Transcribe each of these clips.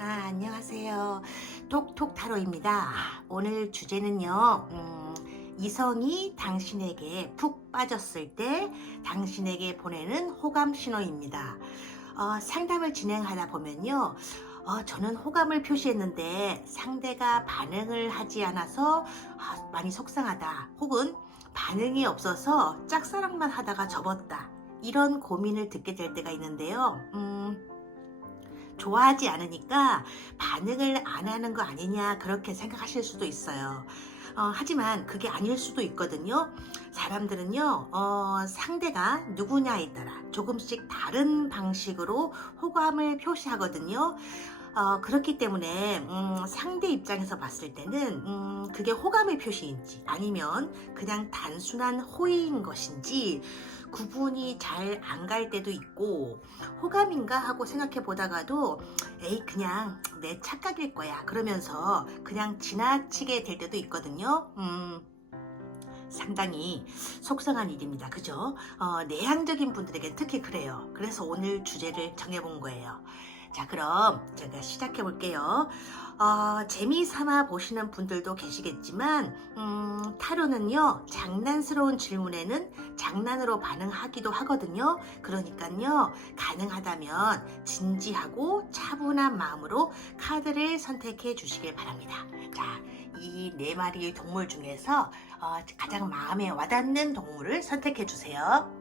안녕하세요. 톡톡 타로입니다. 오늘 주제는요, 이성이 당신에게 푹 빠졌을 때 당신에게 보내는 호감 신호입니다. 상담을 진행하다 보면요, 저는 호감을 표시했는데 상대가 반응을 하지 않아서 많이 속상하다. 혹은 반응이 없어서 짝사랑만 하다가 접었다. 이런 고민을 듣게 될 때가 있는데요. 좋아하지 않으니까 반응을 안 하는 거 아니냐 그렇게 생각하실 수도 있어요. 하지만 그게 아닐 수도 있거든요. 사람들은요, 상대가 누구냐에 따라 조금씩 다른 방식으로 호감을 표시하거든요. 그렇기 때문에 상대 입장에서 봤을 때는 그게 호감의 표시인지 아니면 그냥 단순한 호의인 것인지 구분이 잘 안 갈 때도 있고, 호감인가 하고 생각해 보다가도 에이 그냥 내 착각일 거야 그러면서 그냥 지나치게 될 때도 있거든요. 상당히 속상한 일입니다. 그죠? 내향적인 분들에게 특히 그래요. 그래서 오늘 주제를 정해본 거예요. 자, 그럼 제가 시작해 볼게요. 재미삼아 보시는 분들도 계시겠지만, 타로는요, 장난스러운 질문에는 장난으로 반응하기도 하거든요. 그러니까요, 가능하다면 진지하고 차분한 마음으로 카드를 선택해 주시길 바랍니다. 자, 이 네 마리의 동물 중에서 가장 마음에 와닿는 동물을 선택해 주세요.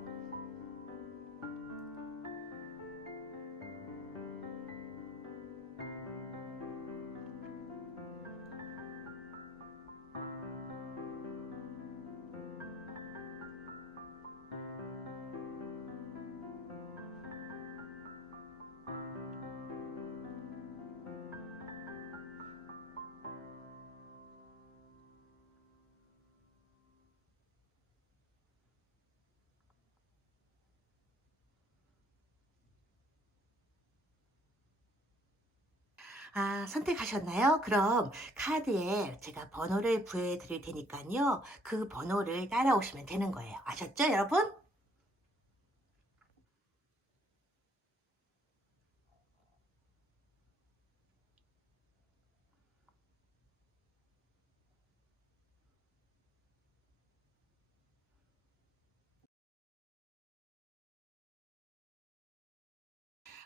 선택하셨나요? 그럼 카드에 제가 번호를 부여해 드릴 테니까요. 그 번호를 따라오시면 되는 거예요. 아셨죠, 여러분?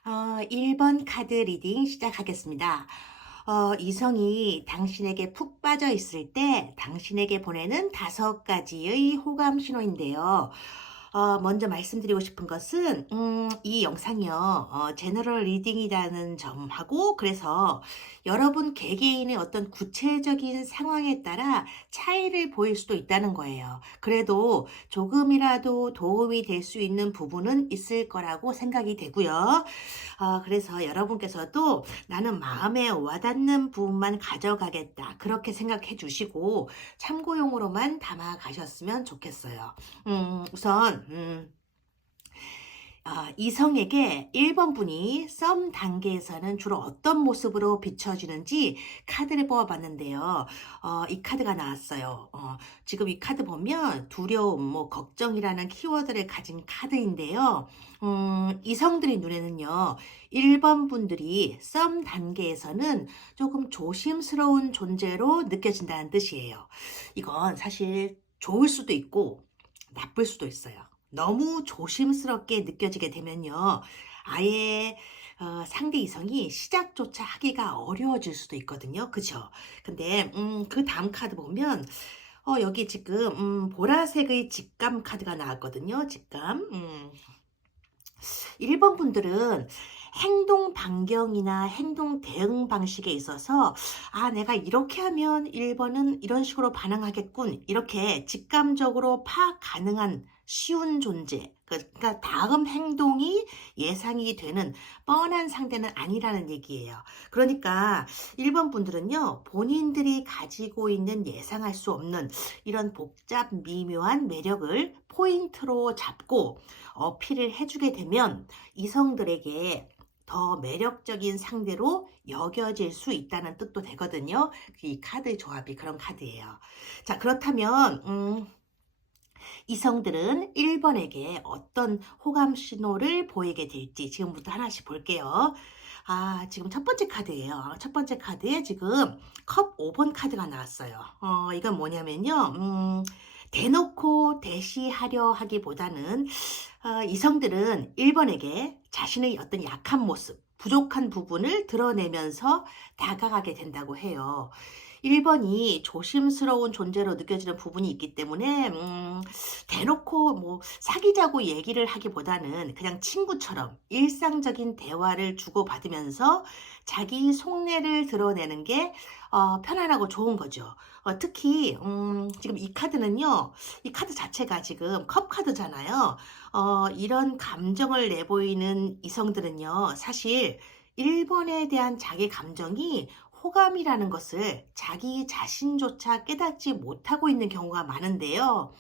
1번 카드 리딩 시작하겠습니다. 이성이 당신에게 푹 빠져 있을 때 당신에게 보내는 5가지의 호감 신호인데요. 먼저 말씀드리고 싶은 것은, 이 영상이요, 제너럴 리딩이라는 점하고, 그래서 여러분 개개인의 어떤 구체적인 상황에 따라 차이를 보일 수도 있다는 거예요. 그래도 조금이라도 도움이 될 수 있는 부분은 있을 거라고 생각이 되고요. 그래서 여러분께서도 나는 마음에 와닿는 부분만 가져가겠다. 그렇게 생각해 주시고 참고용으로만 담아 가셨으면 좋겠어요. 우선, 이성에게 1번 분이 썸 단계에서는 주로 어떤 모습으로 비춰지는지 카드를 뽑아봤는데요. 이 카드가 나왔어요. 지금 이 카드 보면 두려움, 뭐 걱정이라는 키워드를 가진 카드인데요. 이성들의 눈에는요, 1번 분들이 썸 단계에서는 조금 조심스러운 존재로 느껴진다는 뜻이에요. 이건 사실 좋을 수도 있고 나쁠 수도 있어요. 너무 조심스럽게 느껴지게 되면요, 아예 상대 이성이 시작조차 하기가 어려워질 수도 있거든요. 그죠? 근데 그 다음 카드 보면 여기 지금 보라색의 직감 카드가 나왔거든요. 직감. 1번 분들은 행동 반경이나 행동 대응 방식에 있어서 내가 이렇게 하면 1번은 이런 식으로 반응하겠군. 이렇게 직감적으로 파악 가능한 쉬운 존재. 그러니까 다음 행동이 예상이 되는 뻔한 상대는 아니라는 얘기예요. 그러니까 1번 분들은요, 본인들이 가지고 있는 예상할 수 없는 이런 복잡 미묘한 매력을 포인트로 잡고 어필을 해주게 되면 이성들에게 더 매력적인 상대로 여겨질 수 있다는 뜻도 되거든요. 이 카드 조합이 그런 카드예요. 자, 그렇다면 이성들은 1번에게 어떤 호감 신호를 보이게 될지 지금부터 하나씩 볼게요. 지금 첫 번째 카드예요. 첫 번째 카드에 지금 컵 5번 카드가 나왔어요. 이건 뭐냐면요. 대놓고 대시하려 하기보다는 이성들은 1번에게 자신의 어떤 약한 모습, 부족한 부분을 드러내면서 다가가게 된다고 해요. 1번이 조심스러운 존재로 느껴지는 부분이 있기 때문에 대놓고 뭐 사귀자고 얘기를 하기보다는 그냥 친구처럼 일상적인 대화를 주고받으면서 자기 속내를 드러내는 게 편안하고 좋은 거죠. 특히 지금 이 카드는요. 이 카드 자체가 지금 컵 카드잖아요. 이런 감정을 내보이는 이성들은요. 사실 1번에 대한 자기 감정이 호감이라는 것을 자기 자신조차 깨닫지 못하고 있는 경우가 많은데요.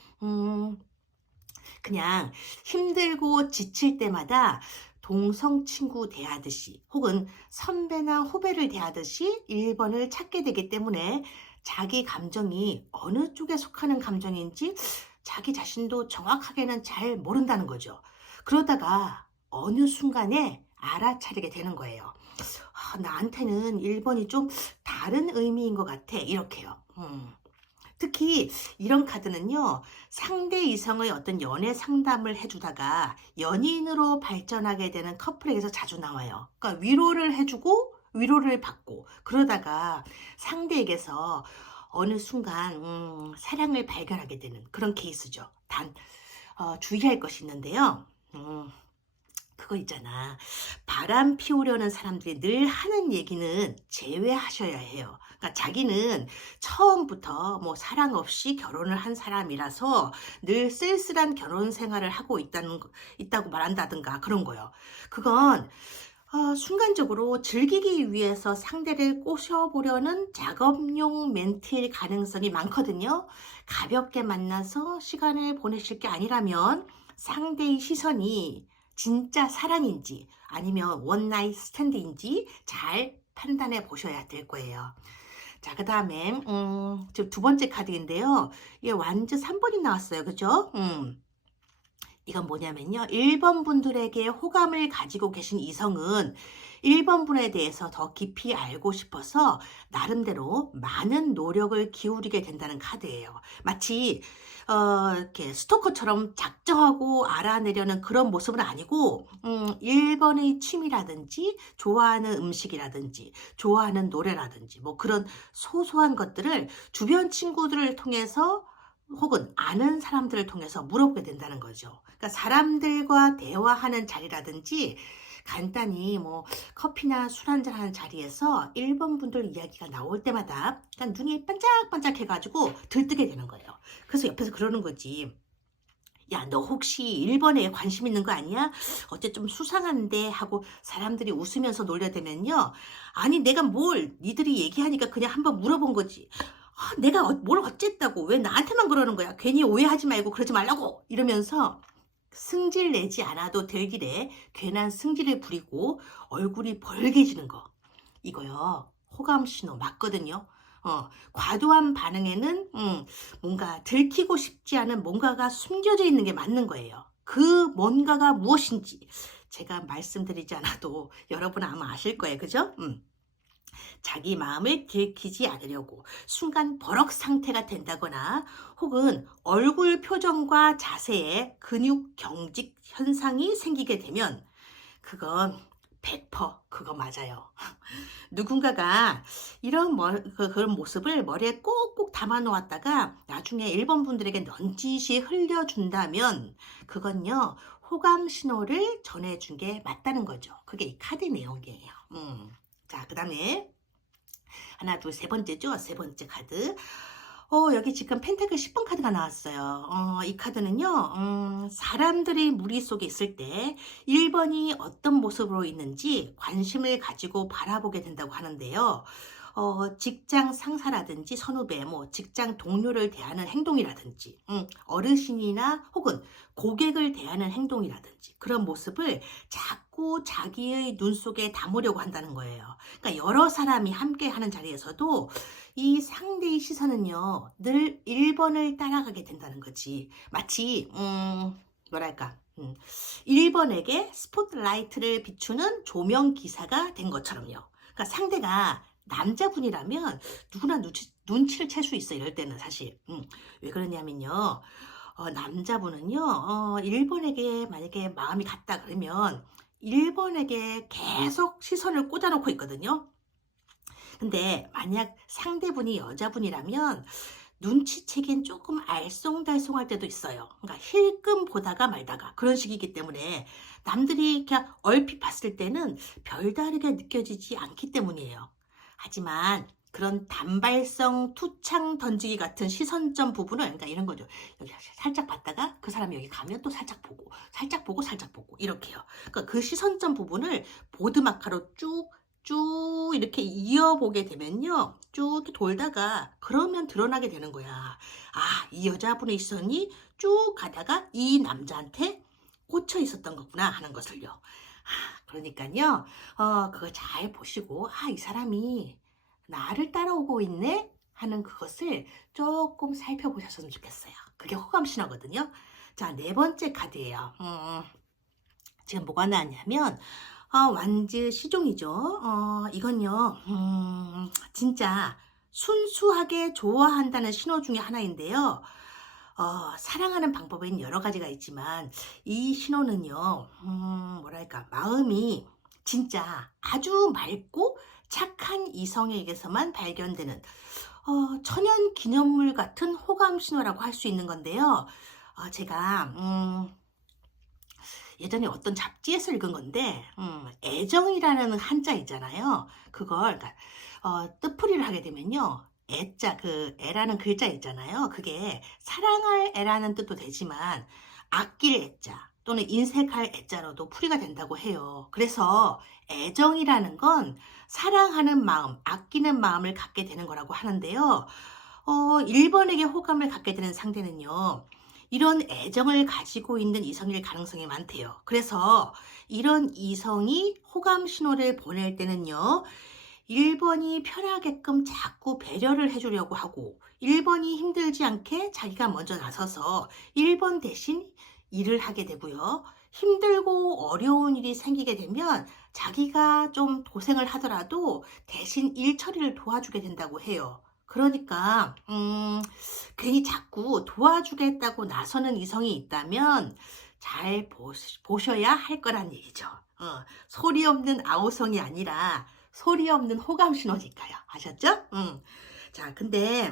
그냥 힘들고 지칠 때마다 동성 친구 대하듯이 혹은 선배나 후배를 대하듯이 1번을 찾게 되기 때문에 자기 감정이 어느 쪽에 속하는 감정인지 자기 자신도 정확하게는 잘 모른다는 거죠. 그러다가 어느 순간에 알아차리게 되는 거예요. 나한테는 1번이 좀 다른 의미인 것 같아. 이렇게요. 특히 이런 카드는요. 상대 이성의 어떤 연애 상담을 해주다가 연인으로 발전하게 되는 커플에게서 자주 나와요. 그러니까 위로를 해주고 위로를 받고 그러다가 상대에게서 어느 순간 사랑을 발견하게 되는 그런 케이스죠. 단 주의할 것이 있는데요. 그거 있잖아. 바람 피우려는 사람들이 늘 하는 얘기는 제외하셔야 해요. 그러니까 자기는 처음부터 뭐 사랑 없이 결혼을 한 사람이라서 늘 쓸쓸한 결혼 생활을 하고 있다고 말한다든가 그런 거요. 그건 순간적으로 즐기기 위해서 상대를 꼬셔보려는 작업용 멘트일 가능성이 많거든요. 가볍게 만나서 시간을 보내실 게 아니라면 상대의 시선이 진짜 사랑인지 아니면 원나잇 스탠드인지 잘 판단해 보셔야 될 거예요. 자, 그 다음에 지금 두 번째 카드인데요. 이게 완즈 3번이 나왔어요. 그죠? 이건 뭐냐면요. 1번 분들에게 호감을 가지고 계신 이성은 1번 분에 대해서 더 깊이 알고 싶어서 나름대로 많은 노력을 기울이게 된다는 카드예요. 마치 이렇게 스토커처럼 작정하고 알아내려는 그런 모습은 아니고 1번의 취미라든지 좋아하는 음식이라든지 좋아하는 노래라든지 뭐 그런 소소한 것들을 주변 친구들을 통해서 혹은 아는 사람들을 통해서 물어보게 된다는 거죠. 그러니까 사람들과 대화하는 자리라든지 간단히 뭐 커피나 술 한잔 하는 자리에서 1번 분들 이야기가 나올 때마다 그냥 눈이 반짝반짝 해가지고 들뜨게 되는 거예요. 그래서 옆에서 그러는 거지. 야, 너 혹시 1번에 관심 있는 거 아니야? 어째 좀 수상한데 하고 사람들이 웃으면서 놀려대면요. 아니, 내가 뭘 니들이 얘기하니까 그냥 한번 물어본 거지. 내가 뭘 어쨌다고 왜 나한테만 그러는 거야? 괜히 오해하지 말고 그러지 말라고 이러면서 승질 내지 않아도 될 길에 괜한 승질을 부리고 얼굴이 벌개지는 거. 이거요. 호감 신호 맞거든요. 과도한 반응에는 뭔가 들키고 싶지 않은 뭔가가 숨겨져 있는 게 맞는 거예요. 그 뭔가가 무엇인지 제가 말씀드리지 않아도 여러분 아마 아실 거예요. 그죠? 자기 마음을 들키지 않으려고 순간 버럭 상태가 된다거나 혹은 얼굴 표정과 자세에 근육 경직 현상이 생기게 되면 그건 100% 그거 맞아요. 누군가가 이런 그런 모습을 머리에 꼭꼭 담아 놓았다가 나중에 1번 분들에게 넌지시 흘려준다면 그건요 호감 신호를 전해준 게 맞다는 거죠. 그게 이 카드 내용이에요. 자, 그 다음에 하나, 둘, 세 번째죠. 세 번째 카드. 여기 지금 펜타클 10번 카드가 나왔어요. 이 카드는요, 사람들이 무리 속에 있을 때 1번이 어떤 모습으로 있는지 관심을 가지고 바라보게 된다고 하는데요. 직장 상사라든지 선후배, 뭐 직장 동료를 대하는 행동이라든지, 어르신이나 혹은 고객을 대하는 행동이라든지 그런 모습을 자꾸 자기의 눈 속에 담으려고 한다는 거예요. 그러니까 여러 사람이 함께 하는 자리에서도 이 상대의 시선은요, 늘 1번을 따라가게 된다는 거지. 마치 뭐랄까, 1번에게 스포트라이트를 비추는 조명 기사가 된 것처럼요. 그러니까 상대가 남자분이라면 누구나 눈치를 챌 수 있어, 이럴 때는 사실. 왜 그러냐면요. 남자분은요, 1번에게 만약에 마음이 갔다 그러면 1번에게 계속 시선을 꽂아놓고 있거든요. 근데 만약 상대분이 여자분이라면 눈치채기엔 조금 알쏭달쏭할 때도 있어요. 그러니까 힐끔 보다가 말다가 그런 식이기 때문에 남들이 그냥 얼핏 봤을 때는 별다르게 느껴지지 않기 때문이에요. 하지만 그런 단발성 투창 던지기 같은 시선점 부분을, 그러니까 이런 거죠. 여기 살짝 봤다가 그 사람이 여기 가면 또 살짝 보고, 살짝 보고, 살짝 보고, 이렇게요. 그러니까 그 시선점 부분을 보드마카로 쭉 이렇게 이어보게 되면요, 쭉 이렇게 돌다가 그러면 드러나게 되는 거야. 아, 이 여자분의 시선이 쭉 가다가 이 남자한테 꽂혀 있었던 거구나 하는 것을요. 그러니까요, 그거 잘 보시고, 이 사람이 나를 따라오고 있네 하는 그것을 조금 살펴보셨으면 좋겠어요. 그게 호감 신호거든요. 자, 네 번째 카드예요. 지금 뭐가 나왔냐면 완즈 시종이죠. 이건요, 진짜 순수하게 좋아한다는 신호 중에 하나인데요. 사랑하는 방법은 여러 가지가 있지만 이 신호는요, 뭐랄까, 마음이 진짜 아주 맑고 착한 이성에게서만 발견되는 천연 기념물 같은 호감 신호라고 할 수 있는 건데요. 제가 예전에 어떤 잡지에서 읽은 건데, 애정이라는 한자 있잖아요. 그걸, 그러니까, 뜻풀이를 하게 되면요, 애자, 그 애라는 글자 있잖아요. 그게 사랑할 애라는 뜻도 되지만, 아낄 애자 또는 인색할 애자로도 풀이가 된다고 해요. 그래서 애정이라는 건 사랑하는 마음, 아끼는 마음을 갖게 되는 거라고 하는데요. 1번에게 호감을 갖게 되는 상대는요, 이런 애정을 가지고 있는 이성일 가능성이 많대요. 그래서 이런 이성이 호감 신호를 보낼 때는요, 1번이 편하게끔 자꾸 배려를 해주려고 하고 1번이 힘들지 않게 자기가 먼저 나서서 1번 대신 일을 하게 되고요. 힘들고 어려운 일이 생기게 되면 자기가 좀 고생을 하더라도 대신 일 처리를 도와주게 된다고 해요. 그러니까 괜히 자꾸 도와주겠다고 나서는 이성이 있다면 잘 보셔야 할 거란 얘기죠. 소리 없는 아우성이 아니라 소리 없는 호감 신호니까요. 아셨죠? 자, 근데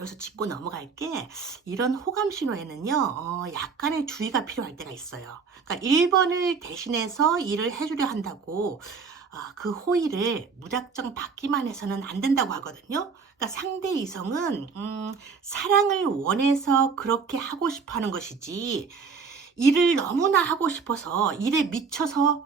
여기서 짚고 넘어갈게. 이런 호감 신호에는요, 약간의 주의가 필요할 때가 있어요. 그러니까 1번을 대신해서 일을 해주려 한다고 그 호의를 무작정 받기만 해서는 안 된다고 하거든요. 그러니까 상대 이성은 사랑을 원해서 그렇게 하고 싶어 하는 것이지, 일을 너무나 하고 싶어서 일에 미쳐서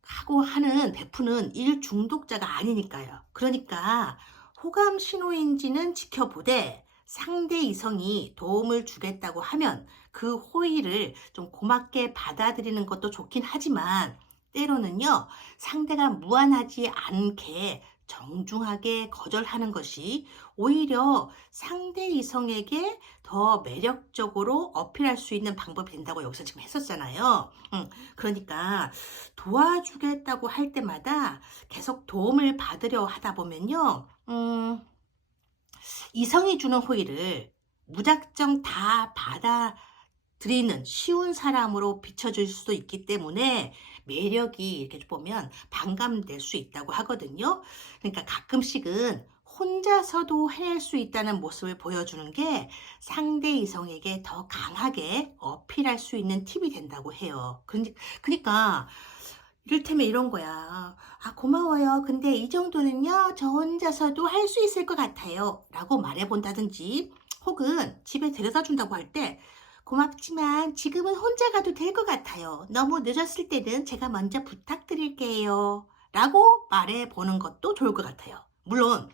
하고 하는 베푸는 일 중독자가 아니니까요. 그러니까 호감 신호인지는 지켜보되 상대 이성이 도움을 주겠다고 하면 그 호의를 좀 고맙게 받아들이는 것도 좋긴 하지만, 때로는요, 상대가 무안하지 않게 정중하게 거절하는 것이 오히려 상대 이성에게 더 매력적으로 어필할 수 있는 방법이 된다고 여기서 지금 했었잖아요. 그러니까 도와주겠다고 할 때마다 계속 도움을 받으려 하다 보면요, 이성이 주는 호의를 무작정 다 받아들이는 쉬운 사람으로 비춰줄 수도 있기 때문에 매력이 이렇게 보면 반감될 수 있다고 하거든요. 그러니까 가끔씩은 혼자서도 해낼 수 있다는 모습을 보여주는 게 상대 이성에게 더 강하게 어필할 수 있는 팁이 된다고 해요. 그러니까 이를테면 이런 거야. 고마워요. 근데 이 정도는요, 저 혼자서도 할 수 있을 것 같아요. 라고 말해본다든지, 혹은 집에 데려다 준다고 할 때, 고맙지만 지금은 혼자 가도 될 것 같아요. 너무 늦었을 때는 제가 먼저 부탁드릴게요. 라고 말해 보는 것도 좋을 것 같아요. 물론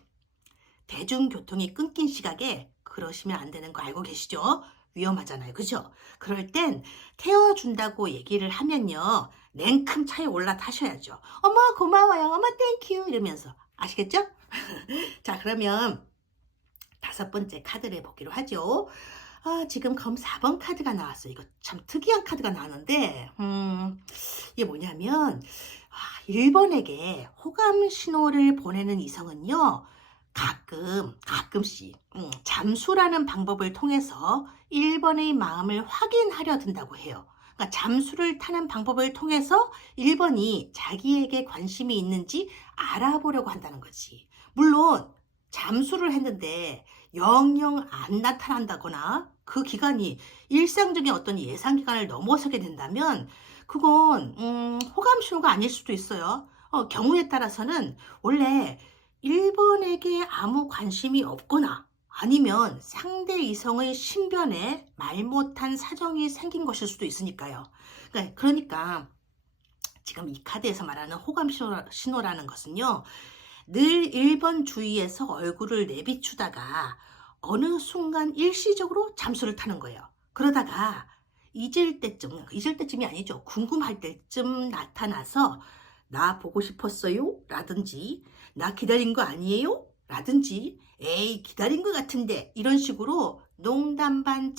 대중교통이 끊긴 시각에 그러시면 안 되는 거 알고 계시죠? 위험하잖아요. 그죠? 그럴 땐 태워준다고 얘기를 하면요. 냉큼 차에 올라타셔야죠. 어머, 고마워요. 어머, 땡큐. 이러면서. 아시겠죠? 자, 그러면 다섯 번째 카드를 보기로 하죠. 지금 검 4번 카드가 나왔어요. 이거 참 특이한 카드가 나왔는데, 이게 뭐냐면, 1번에게 호감 신호를 보내는 이성은요, 가끔씩, 잠수라는 방법을 통해서 1번의 마음을 확인하려 든다고 해요. 그러니까 잠수를 타는 방법을 통해서 1번이 자기에게 관심이 있는지 알아보려고 한다는 거지. 물론, 잠수를 했는데 영영 안 나타난다거나 그 기간이 일상적인 어떤 예상 기간을 넘어서게 된다면 그건 호감 신호가 아닐 수도 있어요. 경우에 따라서는 원래 1번에게 아무 관심이 없거나 아니면 상대 이성의 신변에 말 못한 사정이 생긴 것일 수도 있으니까요. 그러니까 지금 이 카드에서 말하는 호감 신호라는 것은요. 늘 1번 주위에서 얼굴을 내비추다가 어느 순간 일시적으로 잠수를 타는 거예요. 그러다가 잊을 때쯤이 아니죠. 궁금할 때쯤 나타나서 나 보고 싶었어요? 라든지 나 기다린 거 아니에요? 라든지 에이 기다린 것 같은데 이런 식으로 농담 반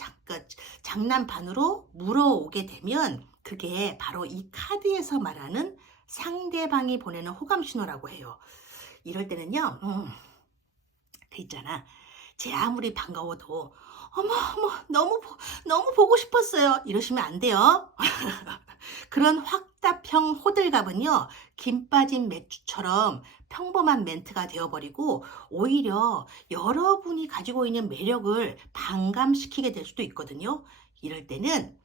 장난 반으로 물어오게 되면 그게 바로 이 카드에서 말하는 상대방이 보내는 호감 신호라고 해요. 이럴 때는요, 그 있잖아. 제 아무리 반가워도, 어머, 너무 보고 싶었어요. 이러시면 안 돼요. 그런 확답형 호들갑은요, 김 빠진 맥주처럼 평범한 멘트가 되어버리고, 오히려 여러분이 가지고 있는 매력을 반감시키게 될 수도 있거든요. 이럴 때는,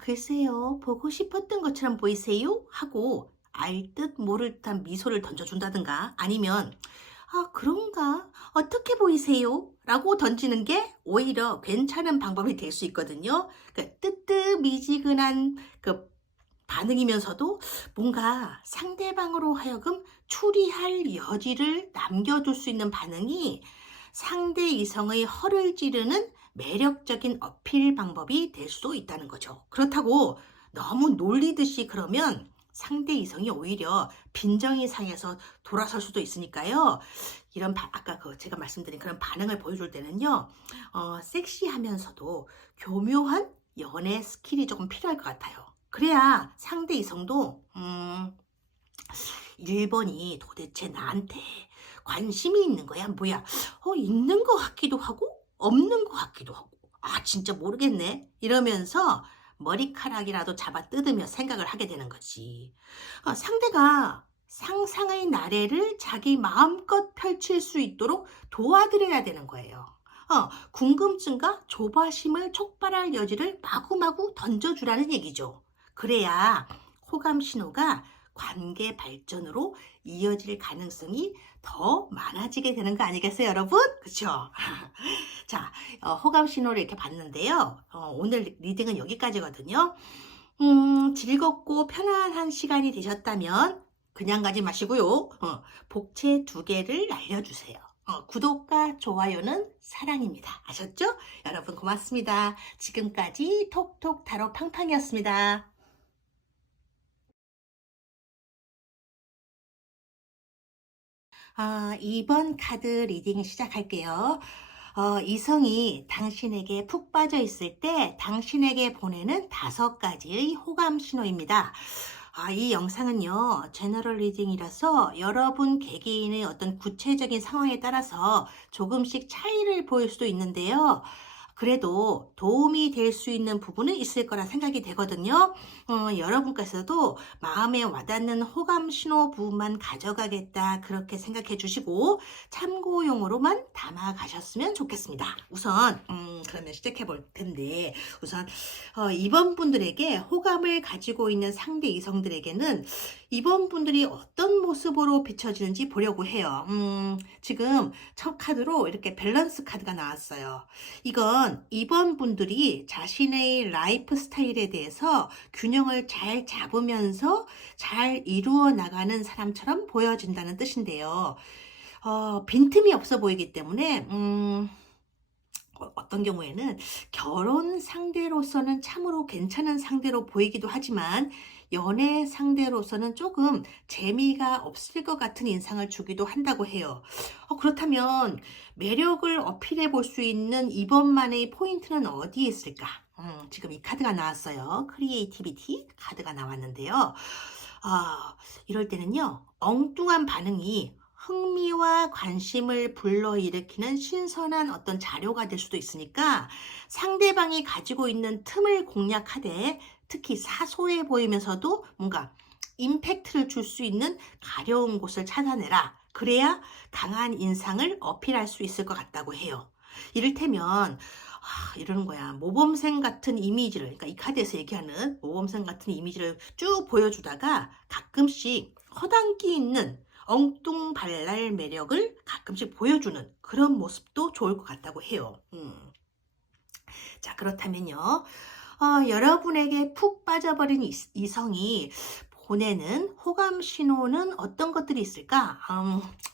글쎄요, 보고 싶었던 것처럼 보이세요? 하고, 알 듯 모를 듯한 미소를 던져준다든가 아니면 그런가? 어떻게 보이세요? 라고 던지는 게 오히려 괜찮은 방법이 될 수 있거든요. 그러니까 뜨뜻미지근한 그 반응이면서도 뭔가 상대방으로 하여금 추리할 여지를 남겨둘 수 있는 반응이 상대 이성의 허를 찌르는 매력적인 어필 방법이 될 수도 있다는 거죠. 그렇다고 너무 놀리듯이 그러면 상대 이성이 오히려 빈정이 상해서 돌아설 수도 있으니까요. 이런 아까 제가 말씀드린 그런 반응을 보여줄 때는요. 섹시하면서도 교묘한 연애 스킬이 조금 필요할 것 같아요. 그래야 상대 이성도 1번이 도대체 나한테 관심이 있는 거야? 뭐야? 있는 것 같기도 하고 없는 것 같기도 하고 진짜 모르겠네 이러면서 머리카락이라도 잡아 뜯으며 생각을 하게 되는 거지. 상대가 상상의 나래를 자기 마음껏 펼칠 수 있도록 도와드려야 되는 거예요. 궁금증과 조바심을 촉발할 여지를 마구마구 던져주라는 얘기죠. 그래야 호감 신호가 관계 발전으로 이어질 가능성이 더 많아지게 되는 거 아니겠어요, 여러분? 그쵸? 자, 호감 신호를 이렇게 봤는데요. 오늘 리딩은 여기까지거든요. 즐겁고 편안한 시간이 되셨다면 그냥 가지 마시고요. 복채 2개를 날려주세요. 구독과 좋아요는 사랑입니다. 아셨죠? 여러분 고맙습니다. 지금까지 톡톡 타로 팡팡이었습니다. 이번 카드 리딩 시작할게요. 이성이 당신에게 푹 빠져 있을 때 당신에게 보내는 5가지의 호감 신호입니다. 이 영상은요, 제너럴 리딩이라서 여러분 개개인의 어떤 구체적인 상황에 따라서 조금씩 차이를 보일 수도 있는데요. 그래도 도움이 될 수 있는 부분은 있을 거라 생각이 되거든요. 여러분께서도 마음에 와닿는 호감 신호 부분만 가져가겠다 그렇게 생각해 주시고 참고용으로만 담아 가셨으면 좋겠습니다. 우선 그러면 시작해 볼 텐데 우선 이번 분들에게 호감을 가지고 있는 상대 이성들에게는 이번 분들이 어떤 모습으로 비춰지는지 보려고 해요. 지금 첫 카드로 이렇게 밸런스 카드가 나왔어요. 이건 그러면 이번 분들이 자신의 라이프 스타일에 대해서 균형을 잘 잡으면서 잘 이루어 나가는 사람처럼 보여진다는 뜻인데요. 빈틈이 없어 보이기 때문에 어떤 경우에는 결혼 상대로서는 참으로 괜찮은 상대로 보이기도 하지만 연애 상대로서는 조금 재미가 없을 것 같은 인상을 주기도 한다고 해요. 그렇다면 매력을 어필해 볼 수 있는 이번만의 포인트는 어디에 있을까? 지금 이 카드가 나왔어요. 크리에이티비티 카드가 나왔는데요. 이럴 때는요, 엉뚱한 반응이 흥미와 관심을 불러일으키는 신선한 어떤 자료가 될 수도 있으니까 상대방이 가지고 있는 틈을 공략하되 특히 사소해 보이면서도 뭔가 임팩트를 줄 수 있는 가려운 곳을 찾아내라. 그래야 강한 인상을 어필할 수 있을 것 같다고 해요. 이를테면 이러는 거야. 모범생 같은 이미지를, 그러니까 이 카드에서 얘기하는 모범생 같은 이미지를 쭉 보여주다가 가끔씩 허당기 있는 엉뚱발랄 매력을 가끔씩 보여주는 그런 모습도 좋을 것 같다고 해요. 자, 그렇다면요. 여러분에게 푹 빠져버린 이성이 보내는 호감 신호는 어떤 것들이 있을까?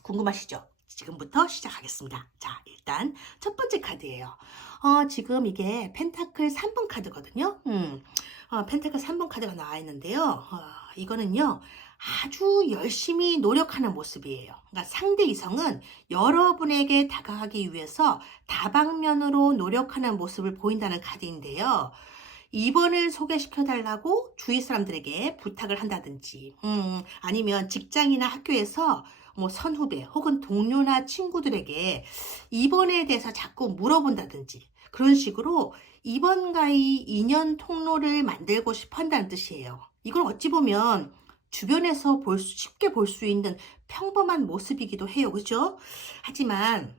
궁금하시죠? 지금부터 시작하겠습니다. 자, 일단 첫 번째 카드예요. 지금 이게 펜타클 3번 카드거든요. 펜타클 3번 카드가 나와 있는데요. 이거는요. 아주 열심히 노력하는 모습이에요. 그러니까 상대 이성은 여러분에게 다가가기 위해서 다방면으로 노력하는 모습을 보인다는 카드인데요. 2번을 소개시켜달라고 주위 사람들에게 부탁을 한다든지, 아니면 직장이나 학교에서 뭐 선후배 혹은 동료나 친구들에게 2번에 대해서 자꾸 물어본다든지, 그런 식으로 2번과의 인연 통로를 만들고 싶어 한다는 뜻이에요. 이건 어찌 보면 주변에서 쉽게 볼 수 있는 평범한 모습이기도 해요. 그죠? 하지만,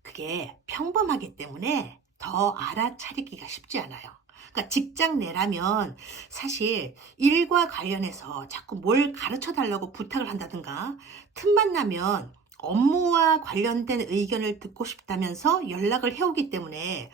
그게 평범하기 때문에 더 알아차리기가 쉽지 않아요. 그러니까 직장 내라면 사실 일과 관련해서 자꾸 뭘 가르쳐 달라고 부탁을 한다든가, 틈만 나면 업무와 관련된 의견을 듣고 싶다면서 연락을 해오기 때문에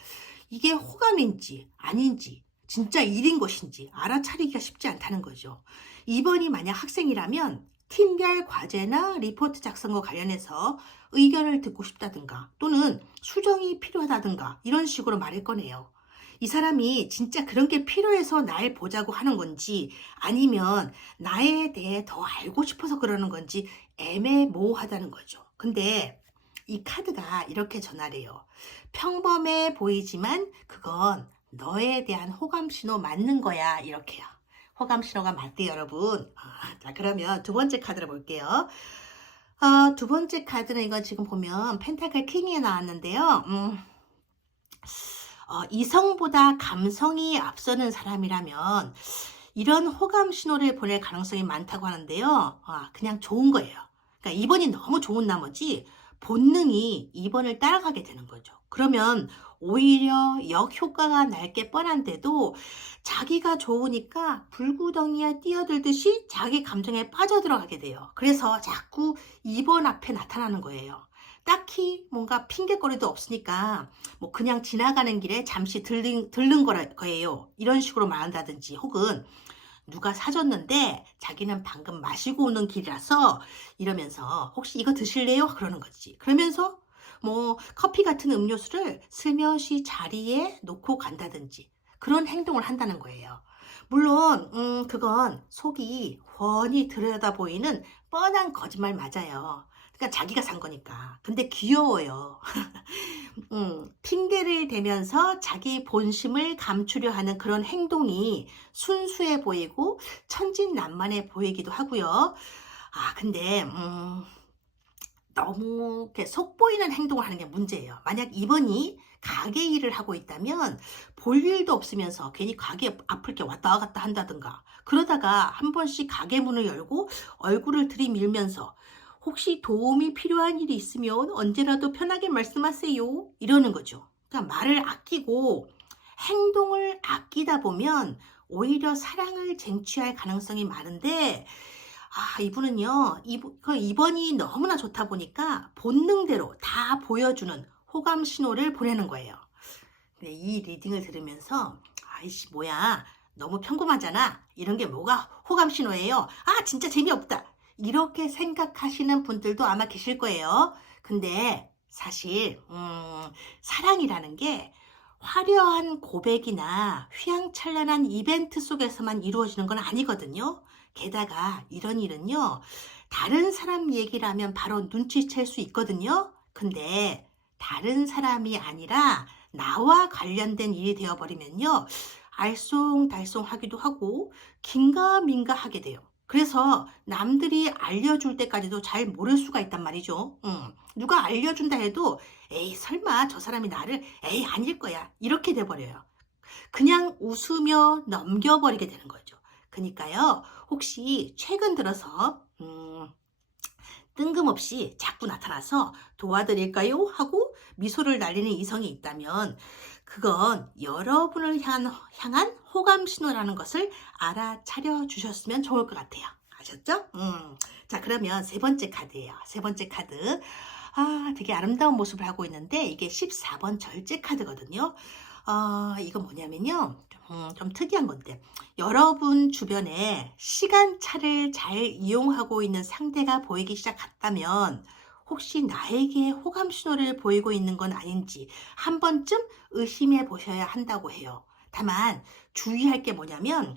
이게 호감인지 아닌지 진짜 일인 것인지 알아차리기가 쉽지 않다는 거죠. 이번이 만약 학생이라면 팀별 과제나 리포트 작성과 관련해서 의견을 듣고 싶다든가 또는 수정이 필요하다든가 이런 식으로 말할 거네요. 이 사람이 진짜 그런 게 필요해서 날 보자고 하는 건지 아니면 나에 대해 더 알고 싶어서 그러는 건지 애매모호하다는 거죠. 근데 이 카드가 이렇게 전하래요. 평범해 보이지만 그건 너에 대한 호감 신호 맞는 거야. 이렇게요. 호감 신호가 맞대요, 여러분. 자, 그러면 두 번째 카드를 볼게요. 두 번째 카드는 이거 지금 보면 펜타클 킹이 나왔는데요. 이성보다 감성이 앞서는 사람이라면 이런 호감 신호를 보낼 가능성이 많다고 하는데요. 그냥 좋은 거예요. 그러니까 2번이 너무 좋은 나머지 본능이 2번을 따라가게 되는 거죠. 그러면 오히려 역효과가 날 게 뻔한데도 자기가 좋으니까 불구덩이에 뛰어들듯이 자기 감정에 빠져들어가게 돼요. 그래서 자꾸 2번 앞에 나타나는 거예요. 딱히 뭔가 핑계거리도 없으니까 뭐 그냥 지나가는 길에 잠시 들른 거예요. 이런 식으로 말한다든지 혹은 누가 사줬는데 자기는 방금 마시고 오는 길이라서 이러면서 혹시 이거 드실래요? 그러는 거지. 그러면서 뭐 커피 같은 음료수를 슬며시 자리에 놓고 간다든지 그런 행동을 한다는 거예요. 물론 그건 속이 훤히 들여다 보이는 뻔한 거짓말 맞아요. 그러니까 자기가 산 거니까. 근데 귀여워요. 핑계를 대면서 자기 본심을 감추려 하는 그런 행동이 순수해 보이고 천진난만해 보이기도 하고요. 근데 너무 이렇게 속보이는 행동을 하는 게 문제예요. 만약 이번이 가게 일을 하고 있다면 볼 일도 없으면서 괜히 가게 앞을 이렇게 왔다 갔다 한다든가 그러다가 한 번씩 가게 문을 열고 얼굴을 들이밀면서 혹시 도움이 필요한 일이 있으면 언제라도 편하게 말씀하세요. 이러는 거죠. 그러니까 말을 아끼고 행동을 아끼다 보면 오히려 사랑을 쟁취할 가능성이 많은데 이분은요, 이번이 너무나 좋다 보니까 본능대로 다 보여주는 호감 신호를 보내는 거예요. 근데 이 리딩을 들으면서 아이씨 뭐야 너무 평범하잖아. 이런 게 뭐가 호감 신호예요. 아 진짜 재미없다. 이렇게 생각하시는 분들도 아마 계실 거예요. 근데 사실 사랑이라는 게 화려한 고백이나 휘황찬란한 이벤트 속에서만 이루어지는 건 아니거든요. 게다가 이런 일은요. 다른 사람 얘기라면 바로 눈치챌 수 있거든요. 근데 다른 사람이 아니라 나와 관련된 일이 되어버리면요. 알쏭달쏭하기도 하고 긴가민가 하게 돼요. 그래서 남들이 알려줄 때까지도 잘 모를 수가 있단 말이죠. 누가 알려준다 해도 에이 설마 저 사람이 나를 에이 아닐 거야 이렇게 돼버려요. 그냥 웃으며 넘겨버리게 되는 거죠. 그러니까요. 혹시 최근 들어서 뜬금없이 자꾸 나타나서 도와드릴까요? 하고 미소를 날리는 이성이 있다면 그건 여러분을 향한 호감 신호라는 것을 알아차려 주셨으면 좋을 것 같아요. 아셨죠? 자, 그러면 세 번째 카드예요. 세 번째 카드. 아, 되게 아름다운 모습을 하고 있는데 이게 14번 절제 카드거든요. 이거 뭐냐면요. 좀 특이한 건데 여러분 주변에 시간차를 잘 이용하고 있는 상대가 보이기 시작했다면 혹시 나에게 호감 신호를 보이고 있는 건 아닌지 한 번쯤 의심해 보셔야 한다고 해요. 다만 주의할 게 뭐냐면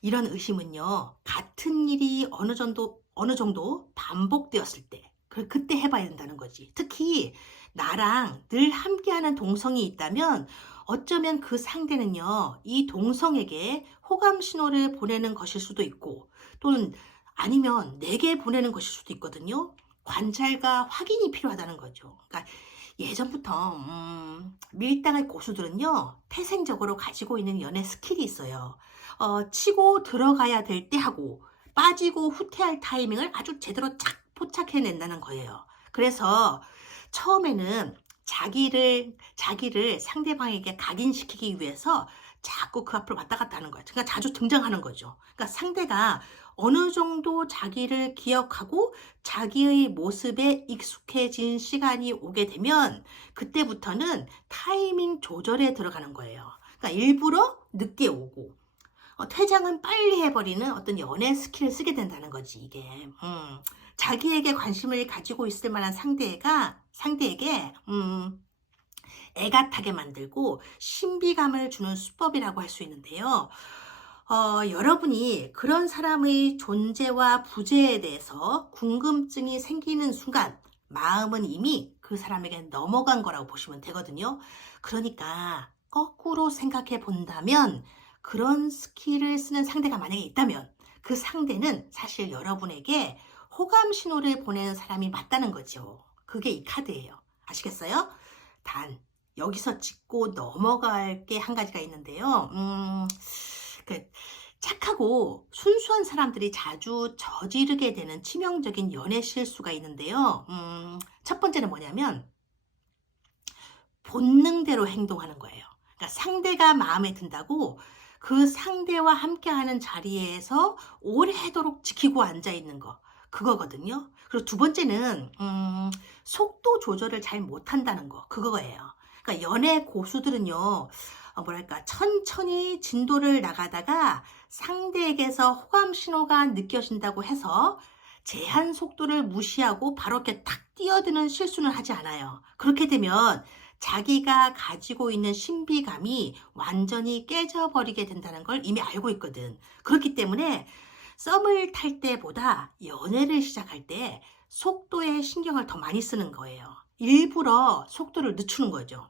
이런 의심은요. 같은 일이 어느 정도 반복되었을 때 그때 해봐야 된다는 거지. 특히 나랑 늘 함께하는 동성이 있다면 어쩌면 그 상대는요. 이 동성에게 호감 신호를 보내는 것일 수도 있고 또는 아니면 내게 보내는 것일 수도 있거든요. 관찰과 확인이 필요하다는 거죠. 그러니까 예전부터 밀당의 고수들은요. 태생적으로 가지고 있는 연애 스킬이 있어요. 치고 들어가야 될 때 하고 빠지고 후퇴할 타이밍을 아주 제대로 착 포착해낸다는 거예요. 그래서 처음에는 자기를 상대방에게 각인시키기 위해서 자꾸 그 앞으로 왔다 갔다 하는 거예요. 그러니까 자주 등장하는 거죠. 그러니까 상대가 어느 정도 자기를 기억하고 자기의 모습에 익숙해진 시간이 오게 되면 그때부터는 타이밍 조절에 들어가는 거예요. 그러니까 일부러 늦게 오고 퇴장은 빨리 해버리는 어떤 연애 스킬을 쓰게 된다는 거지 이게. 자기에게 관심을 가지고 있을 만한 상대에게 애가 타게 만들고 신비감을 주는 수법이라고 할 수 있는데요. 여러분이 그런 사람의 존재와 부재에 대해서 궁금증이 생기는 순간 마음은 이미 그 사람에게 넘어간 거라고 보시면 되거든요. 그러니까 거꾸로 생각해 본다면 그런 스킬을 쓰는 상대가 만약에 있다면 그 상대는 사실 여러분에게 호감 신호를 보내는 사람이 맞다는 거죠. 그게 이 카드예요. 아시겠어요? 단 여기서 짚고 넘어갈 게 한 가지가 있는데요. 착하고 순수한 사람들이 자주 저지르게 되는 치명적인 연애 실수가 있는데요. 첫 번째는 뭐냐면 본능대로 행동하는 거예요. 그러니까 상대가 마음에 든다고 그 상대와 함께하는 자리에서 오래도록 지키고 앉아있는 거. 그거거든요. 그리고 두 번째는 속도 조절을 잘 못한다는 거. 그거예요. 그러니까 연애 고수들은요. 뭐랄까 천천히 진도를 나가다가 상대에게서 호감 신호가 느껴진다고 해서 제한 속도를 무시하고 바로 이렇게 탁 뛰어드는 실수는 하지 않아요. 그렇게 되면 자기가 가지고 있는 신비감이 완전히 깨져버리게 된다는 걸 이미 알고 있거든. 그렇기 때문에 썸을 탈 때보다 연애를 시작할 때 속도에 신경을 더 많이 쓰는 거예요. 일부러 속도를 늦추는 거죠.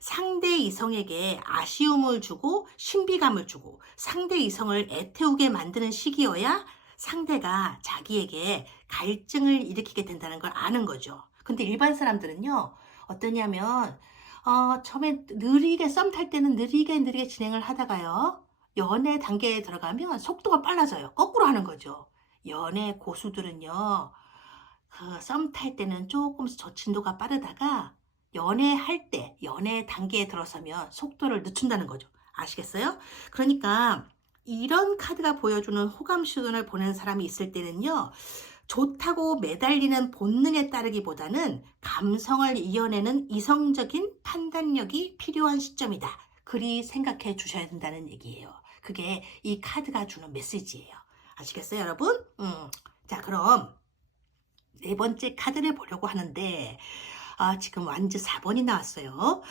상대 이성에게 아쉬움을 주고 신비감을 주고 상대 이성을 애태우게 만드는 시기여야 상대가 자기에게 갈증을 일으키게 된다는 걸 아는 거죠. 근데 일반 사람들은요. 어떠냐면 처음에 느리게 썸 탈 때는 느리게 진행을 하다가요. 연애 단계에 들어가면 속도가 빨라져요. 거꾸로 하는 거죠. 연애 고수들은요. 썸 탈 때는 조금씩 저진도가 빠르다가 연애할 때, 연애 단계에 들어서면 속도를 늦춘다는 거죠. 아시겠어요? 그러니까 이런 카드가 보여주는 호감 신호를 보낸 사람이 있을 때는요. 좋다고 매달리는 본능에 따르기보다는 감성을 이겨내는 이성적인 판단력이 필요한 시점이다. 그리 생각해 주셔야 된다는 얘기예요. 그게 이 카드가 주는 메시지예요. 아시겠어요, 여러분? 자, 그럼 네 번째 카드를 보려고 하는데 지금 완즈 4번이 나왔어요.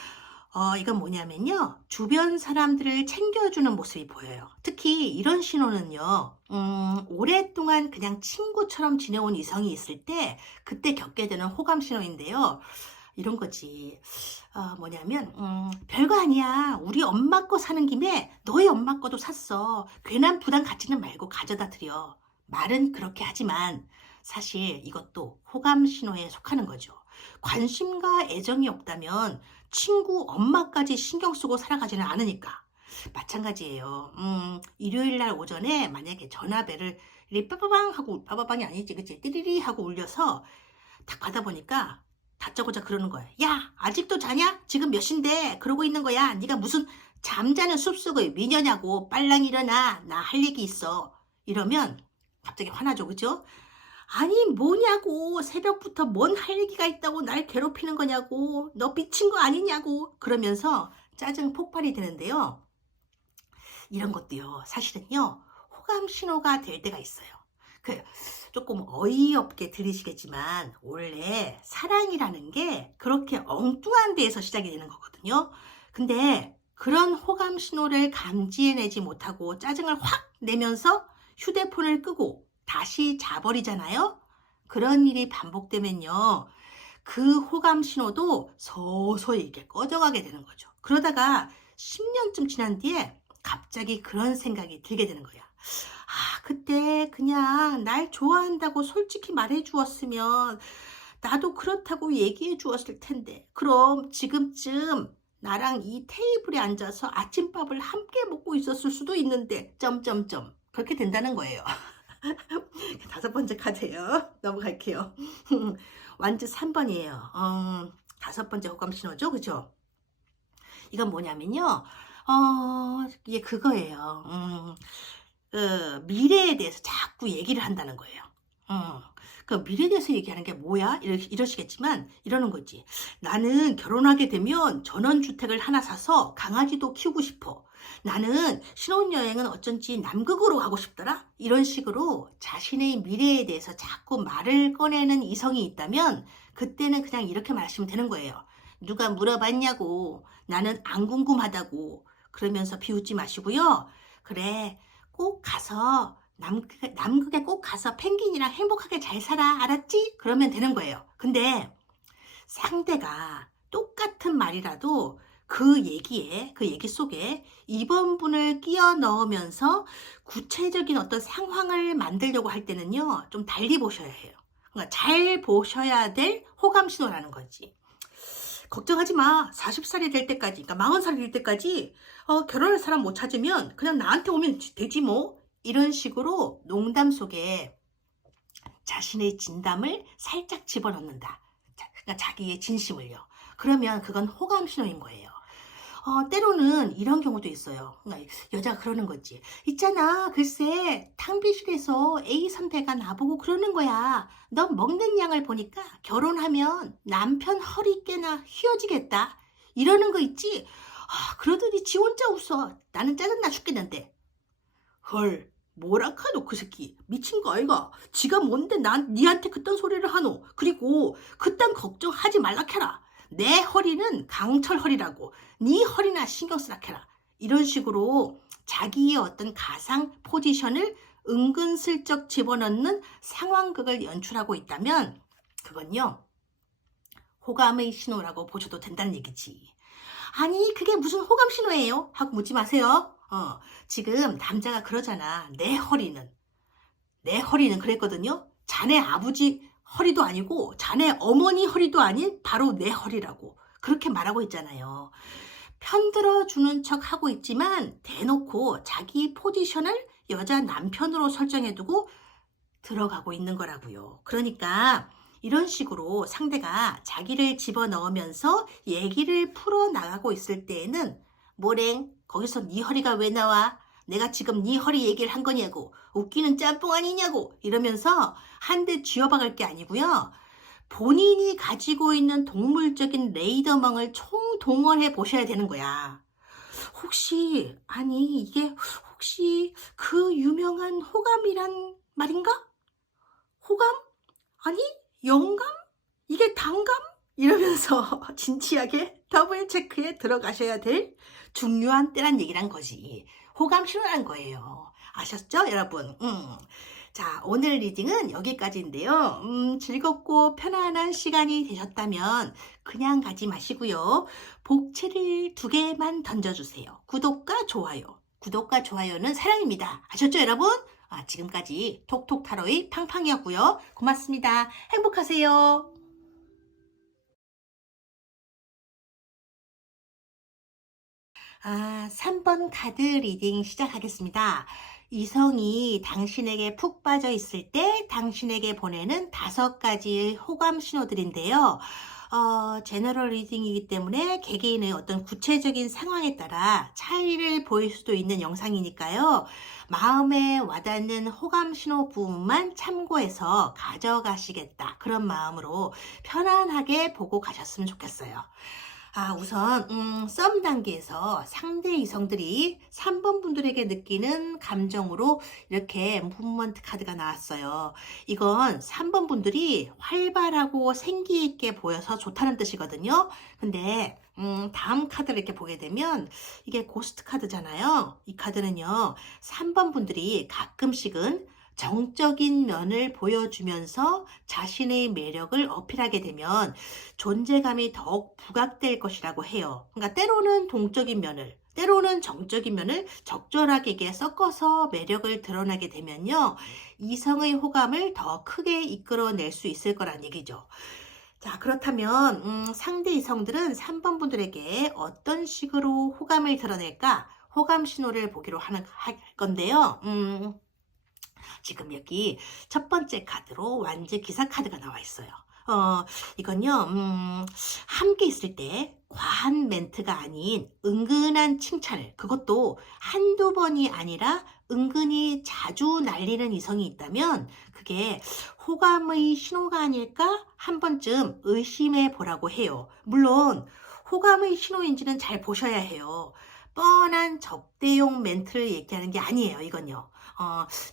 이건 뭐냐면요. 주변 사람들을 챙겨주는 모습이 보여요. 특히 이런 신호는요. 오랫동안 그냥 친구처럼 지내온 이성이 있을 때 그때 겪게 되는 호감 신호인데요. 이런 거지. 뭐냐면 별거 아니야. 우리 엄마 거 사는 김에 너희 엄마 거도 샀어. 괜한 부담 갖지는 말고 가져다 드려. 말은 그렇게 하지만 사실 이것도 호감 신호에 속하는 거죠. 관심과 애정이 없다면 친구 엄마까지 신경 쓰고 살아가지는 않으니까. 마찬가지예요. 일요일 날 오전에 만약에 전화벨을 빠바방 하고, 빠바방이 아니지, 그치? 띠리리 하고 울려서 딱 받아보니까 다짜고짜 그러는 거예요. 야, 아직도 자냐? 지금 몇 시인데? 그러고 있는 거야. 네가 무슨 잠자는 숲속의 미녀냐고. 빨랑 일어나. 나 할 얘기 있어. 이러면 갑자기 화나죠, 그죠? 아니 뭐냐고, 새벽부터 뭔 할 얘기가 있다고 날 괴롭히는 거냐고, 너 미친 거 아니냐고 그러면서 짜증 폭발이 되는데요. 이런 것도요, 사실은요, 호감 신호가 될 때가 있어요. 조금 어이없게 들리시겠지만 원래 사랑이라는 게 그렇게 엉뚱한 데에서 시작이 되는 거거든요. 근데 그런 호감 신호를 감지해내지 못하고 짜증을 확 내면서 휴대폰을 끄고 다시 자버리잖아요. 그런 일이 반복되면요, 그 호감 신호도 서서히 이렇게 꺼져가게 되는 거죠. 그러다가 10년쯤 지난 뒤에 갑자기 그런 생각이 들게 되는 거야. 그때 그냥 날 좋아한다고 솔직히 말해 주었으면 나도 그렇다고 얘기해 주었을 텐데, 그럼 지금쯤 나랑 이 테이블에 앉아서 아침밥을 함께 먹고 있었을 수도 있는데 점점점 그렇게 된다는 거예요. 다섯 번째 카드예요. 넘어갈게요. 완즈 3번이에요. 다섯 번째 호감 신호죠, 그죠? 이건 뭐냐면요, 이게 그거예요. 미래에 대해서 자꾸 얘기를 한다는 거예요. 그 미래에 대해서 얘기하는 게 뭐야? 이러시겠지만 이러는 거지. 나는 결혼하게 되면 전원주택을 하나 사서 강아지도 키우고 싶어. 나는 신혼여행은 어쩐지 남극으로 가고 싶더라. 이런 식으로 자신의 미래에 대해서 자꾸 말을 꺼내는 이성이 있다면 그때는 그냥 이렇게 말하시면 되는 거예요. 누가 물어봤냐고. 나는 안 궁금하다고. 그러면서 비웃지 마시고요. 그래, 꼭 가서 남극에 꼭 가서 펭귄이랑 행복하게 잘 살아. 알았지? 그러면 되는 거예요. 근데 상대가 똑같은 말이라도 그 얘기 속에 이번 분을 끼워 넣으면서 구체적인 어떤 상황을 만들려고 할 때는요, 좀 달리 보셔야 해요. 그러니까 잘 보셔야 될 호감 신호라는 거지. 걱정하지 마. 40살이 될 때까지, 그러니까 40살이 될 때까지 결혼할 사람 못 찾으면 그냥 나한테 오면 되지 뭐. 이런 식으로 농담 속에 자신의 진담을 살짝 집어넣는다. 그러니까 자기의 진심을요. 그러면 그건 호감 신호인 거예요. 때로는 이런 경우도 있어요. 그러니까 여자가 그러는 거지. 있잖아, 글쎄 탕비실에서 A 선배가 나보고 그러는 거야. 너 먹는 양을 보니까 결혼하면 남편 허리 깨나 휘어지겠다. 이러는 거 있지. 그러더니 지 혼자 웃어. 나는 짜증나 죽겠는데. 헐, 뭐라 카노 그 새끼. 미친 거 아이가. 지가 뭔데 난 니한테 그딴 소리를 하노. 그리고 그딴 걱정하지 말라 캐라. 내 허리는 강철 허리라고. 네 허리나 신경 쓰라 캐라. 이런 식으로 자기의 어떤 가상 포지션을 은근슬쩍 집어넣는 상황극을 연출하고 있다면 그건요, 호감의 신호라고 보셔도 된다는 얘기지. 아니 그게 무슨 호감 신호예요? 하고 묻지 마세요. 지금 남자가 그러잖아. 내 허리는 그랬거든요. 자네 아버지 허리도 아니고 자네 어머니 허리도 아닌 바로 내 허리라고 그렇게 말하고 있잖아요. 편들어주는 척 하고 있지만 대놓고 자기 포지션을 여자 남편으로 설정해두고 들어가고 있는 거라고요. 그러니까 이런 식으로 상대가 자기를 집어넣으면서 얘기를 풀어나가고 있을 때에는 뭐랭, 거기서 네 허리가 왜 나와? 내가 지금 네 허리 얘기를 한 거냐고. 웃기는 짬뽕 아니냐고. 이러면서 한 대 쥐어박을 게 아니고요. 본인이 가지고 있는 동물적인 레이더망을 총동원해 보셔야 되는 거야. 이게 혹시 그 유명한 호감이란 말인가? 호감? 아니, 영감? 이게 단감? 이러면서 진지하게 더블 체크에 들어가셔야 될 중요한 때란 얘기란 거지. 호감 신호란 거예요. 아셨죠, 여러분? 자, 오늘 리딩은 여기까지인데요. 즐겁고 편안한 시간이 되셨다면 그냥 가지 마시고요. 복채를 2개만 던져주세요. 구독과 좋아요. 구독과 좋아요는 사랑입니다. 아셨죠, 여러분? 지금까지 톡톡타로의 팡팡이었고요. 고맙습니다. 행복하세요. 3번 카드 리딩 시작하겠습니다. 이성이 당신에게 푹 빠져 있을 때 당신에게 보내는 5가지의 호감 신호들인데요. 제너럴 리딩이기 때문에 개개인의 어떤 구체적인 상황에 따라 차이를 보일 수도 있는 영상이니까요. 마음에 와닿는 호감 신호 부분만 참고해서 가져가시겠다. 그런 마음으로 편안하게 보고 가셨으면 좋겠어요. 우선 썸 단계에서 상대 이성들이 3번 분들에게 느끼는 감정으로 이렇게 무브먼트 카드가 나왔어요. 이건 3번 분들이 활발하고 생기 있게 보여서 좋다는 뜻이거든요. 근데 다음 카드를 이렇게 보게 되면 이게 고스트 카드잖아요. 이 카드는요, 3번 분들이 가끔씩은 정적인 면을 보여주면서 자신의 매력을 어필하게 되면 존재감이 더욱 부각될 것이라고 해요. 그러니까 때로는 동적인 면을, 때로는 정적인 면을 적절하게 섞어서 매력을 드러나게 되면요, 이성의 호감을 더 크게 이끌어낼 수 있을 거란 얘기죠. 자, 그렇다면 상대 이성들은 3번 분들에게 어떤 식으로 호감을 드러낼까? 호감 신호를 보기로 할 건데요. 지금 여기 첫 번째 카드로 완즈 기사 카드가 나와 있어요. 이건요, 함께 있을 때 과한 멘트가 아닌 은근한 칭찬을, 그것도 한두 번이 아니라 은근히 자주 날리는 이성이 있다면 그게 호감의 신호가 아닐까 한 번쯤 의심해 보라고 해요. 물론 호감의 신호인지는 잘 보셔야 해요. 뻔한 접대용 멘트를 얘기하는 게 아니에요, 이건요.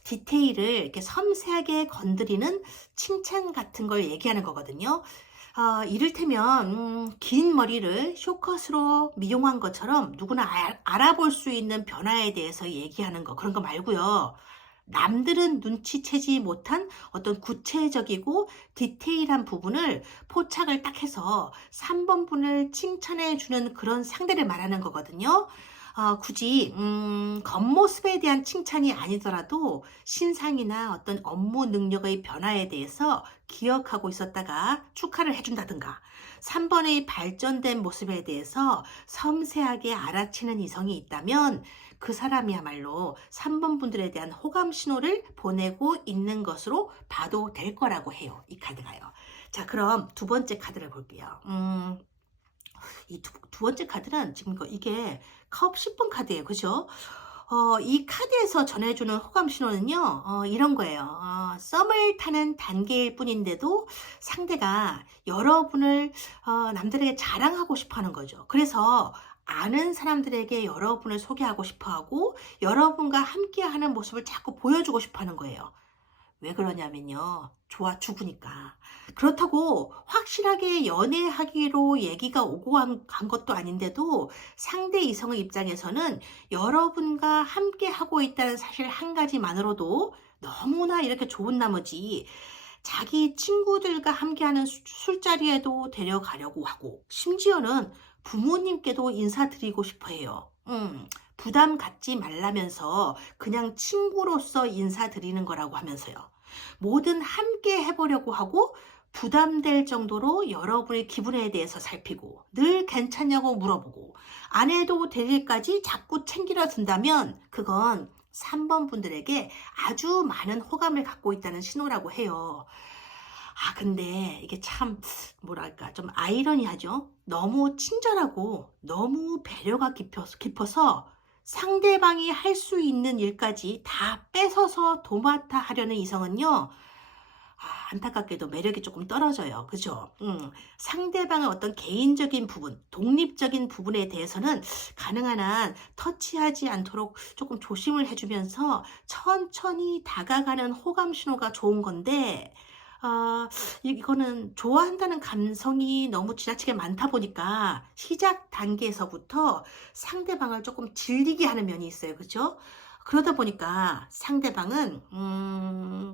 디테일을 이렇게 섬세하게 건드리는 칭찬 같은 걸 얘기하는 거거든요. 이를테면 긴 머리를 쇼컷으로 미용한 것처럼 누구나 알아볼 수 있는 변화에 대해서 얘기하는 거, 그런 거 말고요. 남들은 눈치채지 못한 어떤 구체적이고 디테일한 부분을 포착을 딱 해서 3번 분을 칭찬해 주는 그런 상대를 말하는 거거든요. 굳이 겉모습에 대한 칭찬이 아니더라도 신상이나 어떤 업무 능력의 변화에 대해서 기억하고 있었다가 축하를 해준다든가, 3번의 발전된 모습에 대해서 섬세하게 알아채는 이성이 있다면 그 사람이야말로 3번 분들에 대한 호감 신호를 보내고 있는 것으로 봐도 될 거라고 해요. 이 카드가요. 자, 그럼 2번째 카드를 볼게요. 이 두 번째 카드는 지금 이게 컵 10번 카드예요. 그죠? 이 카드에서 전해주는 호감 신호는요, 이런 거예요. 썸을 타는 단계일 뿐인데도 상대가 여러분을 남들에게 자랑하고 싶어 하는 거죠. 그래서 아는 사람들에게 여러분을 소개하고 싶어 하고 여러분과 함께 하는 모습을 자꾸 보여주고 싶어 하는 거예요. 왜 그러냐면요, 좋아 죽으니까. 그렇다고 확실하게 연애하기로 얘기가 오고 간 것도 아닌데도 상대 이성의 입장에서는 여러분과 함께 하고 있다는 사실 한 가지만으로도 너무나 이렇게 좋은 나머지 자기 친구들과 함께하는 술자리에도 데려가려고 하고, 심지어는 부모님께도 인사드리고 싶어 해요. 부담 갖지 말라면서 그냥 친구로서 인사드리는 거라고 하면서요. 뭐든 함께 해보려고 하고 부담될 정도로 여러분의 기분에 대해서 살피고 늘 괜찮냐고 물어보고 안 해도 될 일까지 자꾸 챙기려 든다면 그건 3번 분들에게 아주 많은 호감을 갖고 있다는 신호라고 해요. 근데 이게 참 뭐랄까 좀 아이러니하죠. 너무 친절하고 너무 배려가 깊어서 상대방이 할 수 있는 일까지 다 뺏어서 도맡아 하려는 이성은요. 안타깝게도 매력이 조금 떨어져요. 그죠? 상대방의 어떤 개인적인 부분, 독립적인 부분에 대해서는 가능한 한 터치하지 않도록 조금 조심을 해주면서 천천히 다가가는 호감 신호가 좋은 건데, 이거는 좋아한다는 감성이 너무 지나치게 많다 보니까 시작 단계에서부터 상대방을 조금 질리게 하는 면이 있어요. 그죠? 그러다 보니까 상대방은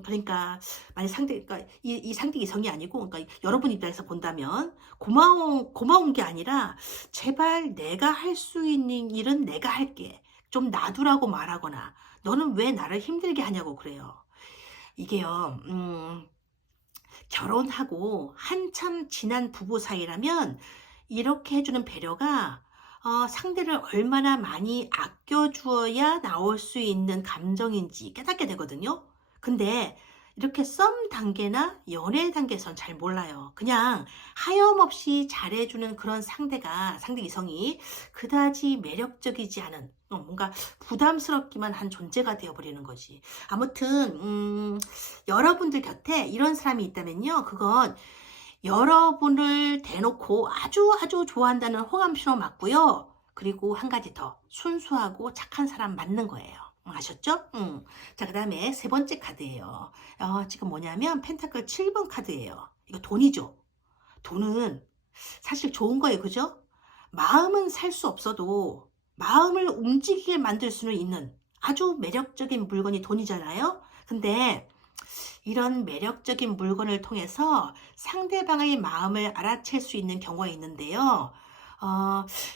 그러니까 만약 그러니까 이 상대 이성이 아니고, 그러니까 여러분 입장에서 본다면 고마운 게 아니라 제발 내가 할 수 있는 일은 내가 할게, 좀 놔두라고 말하거나 너는 왜 나를 힘들게 하냐고 그래요. 이게요. 결혼하고 한참 지난 부부 사이라면 이렇게 해주는 배려가 상대를 얼마나 많이 아껴주어야 나올 수 있는 감정인지 깨닫게 되거든요. 근데 이렇게 썸 단계나 연애 단계에선 잘 몰라요. 그냥 하염없이 잘해주는 그런 상대 이성이 그다지 매력적이지 않은, 뭔가 부담스럽기만 한 존재가 되어버리는 거지. 아무튼 여러분들 곁에 이런 사람이 있다면요, 그건 여러분을 대놓고 아주 아주 좋아한다는 호감 신호 맞고요. 그리고 한 가지 더, 순수하고 착한 사람 맞는 거예요. 아셨죠? 자, 그 다음에 세 번째 카드예요. 지금 뭐냐면 펜타클 7번 카드예요. 이거 돈이죠. 돈은 사실 좋은 거예요. 그죠? 마음은 살 수 없어도 마음을 움직이게 만들 수는 있는 아주 매력적인 물건이 돈이잖아요. 근데 이런 매력적인 물건을 통해서 상대방의 마음을 알아챌 수 있는 경우가 있는데요.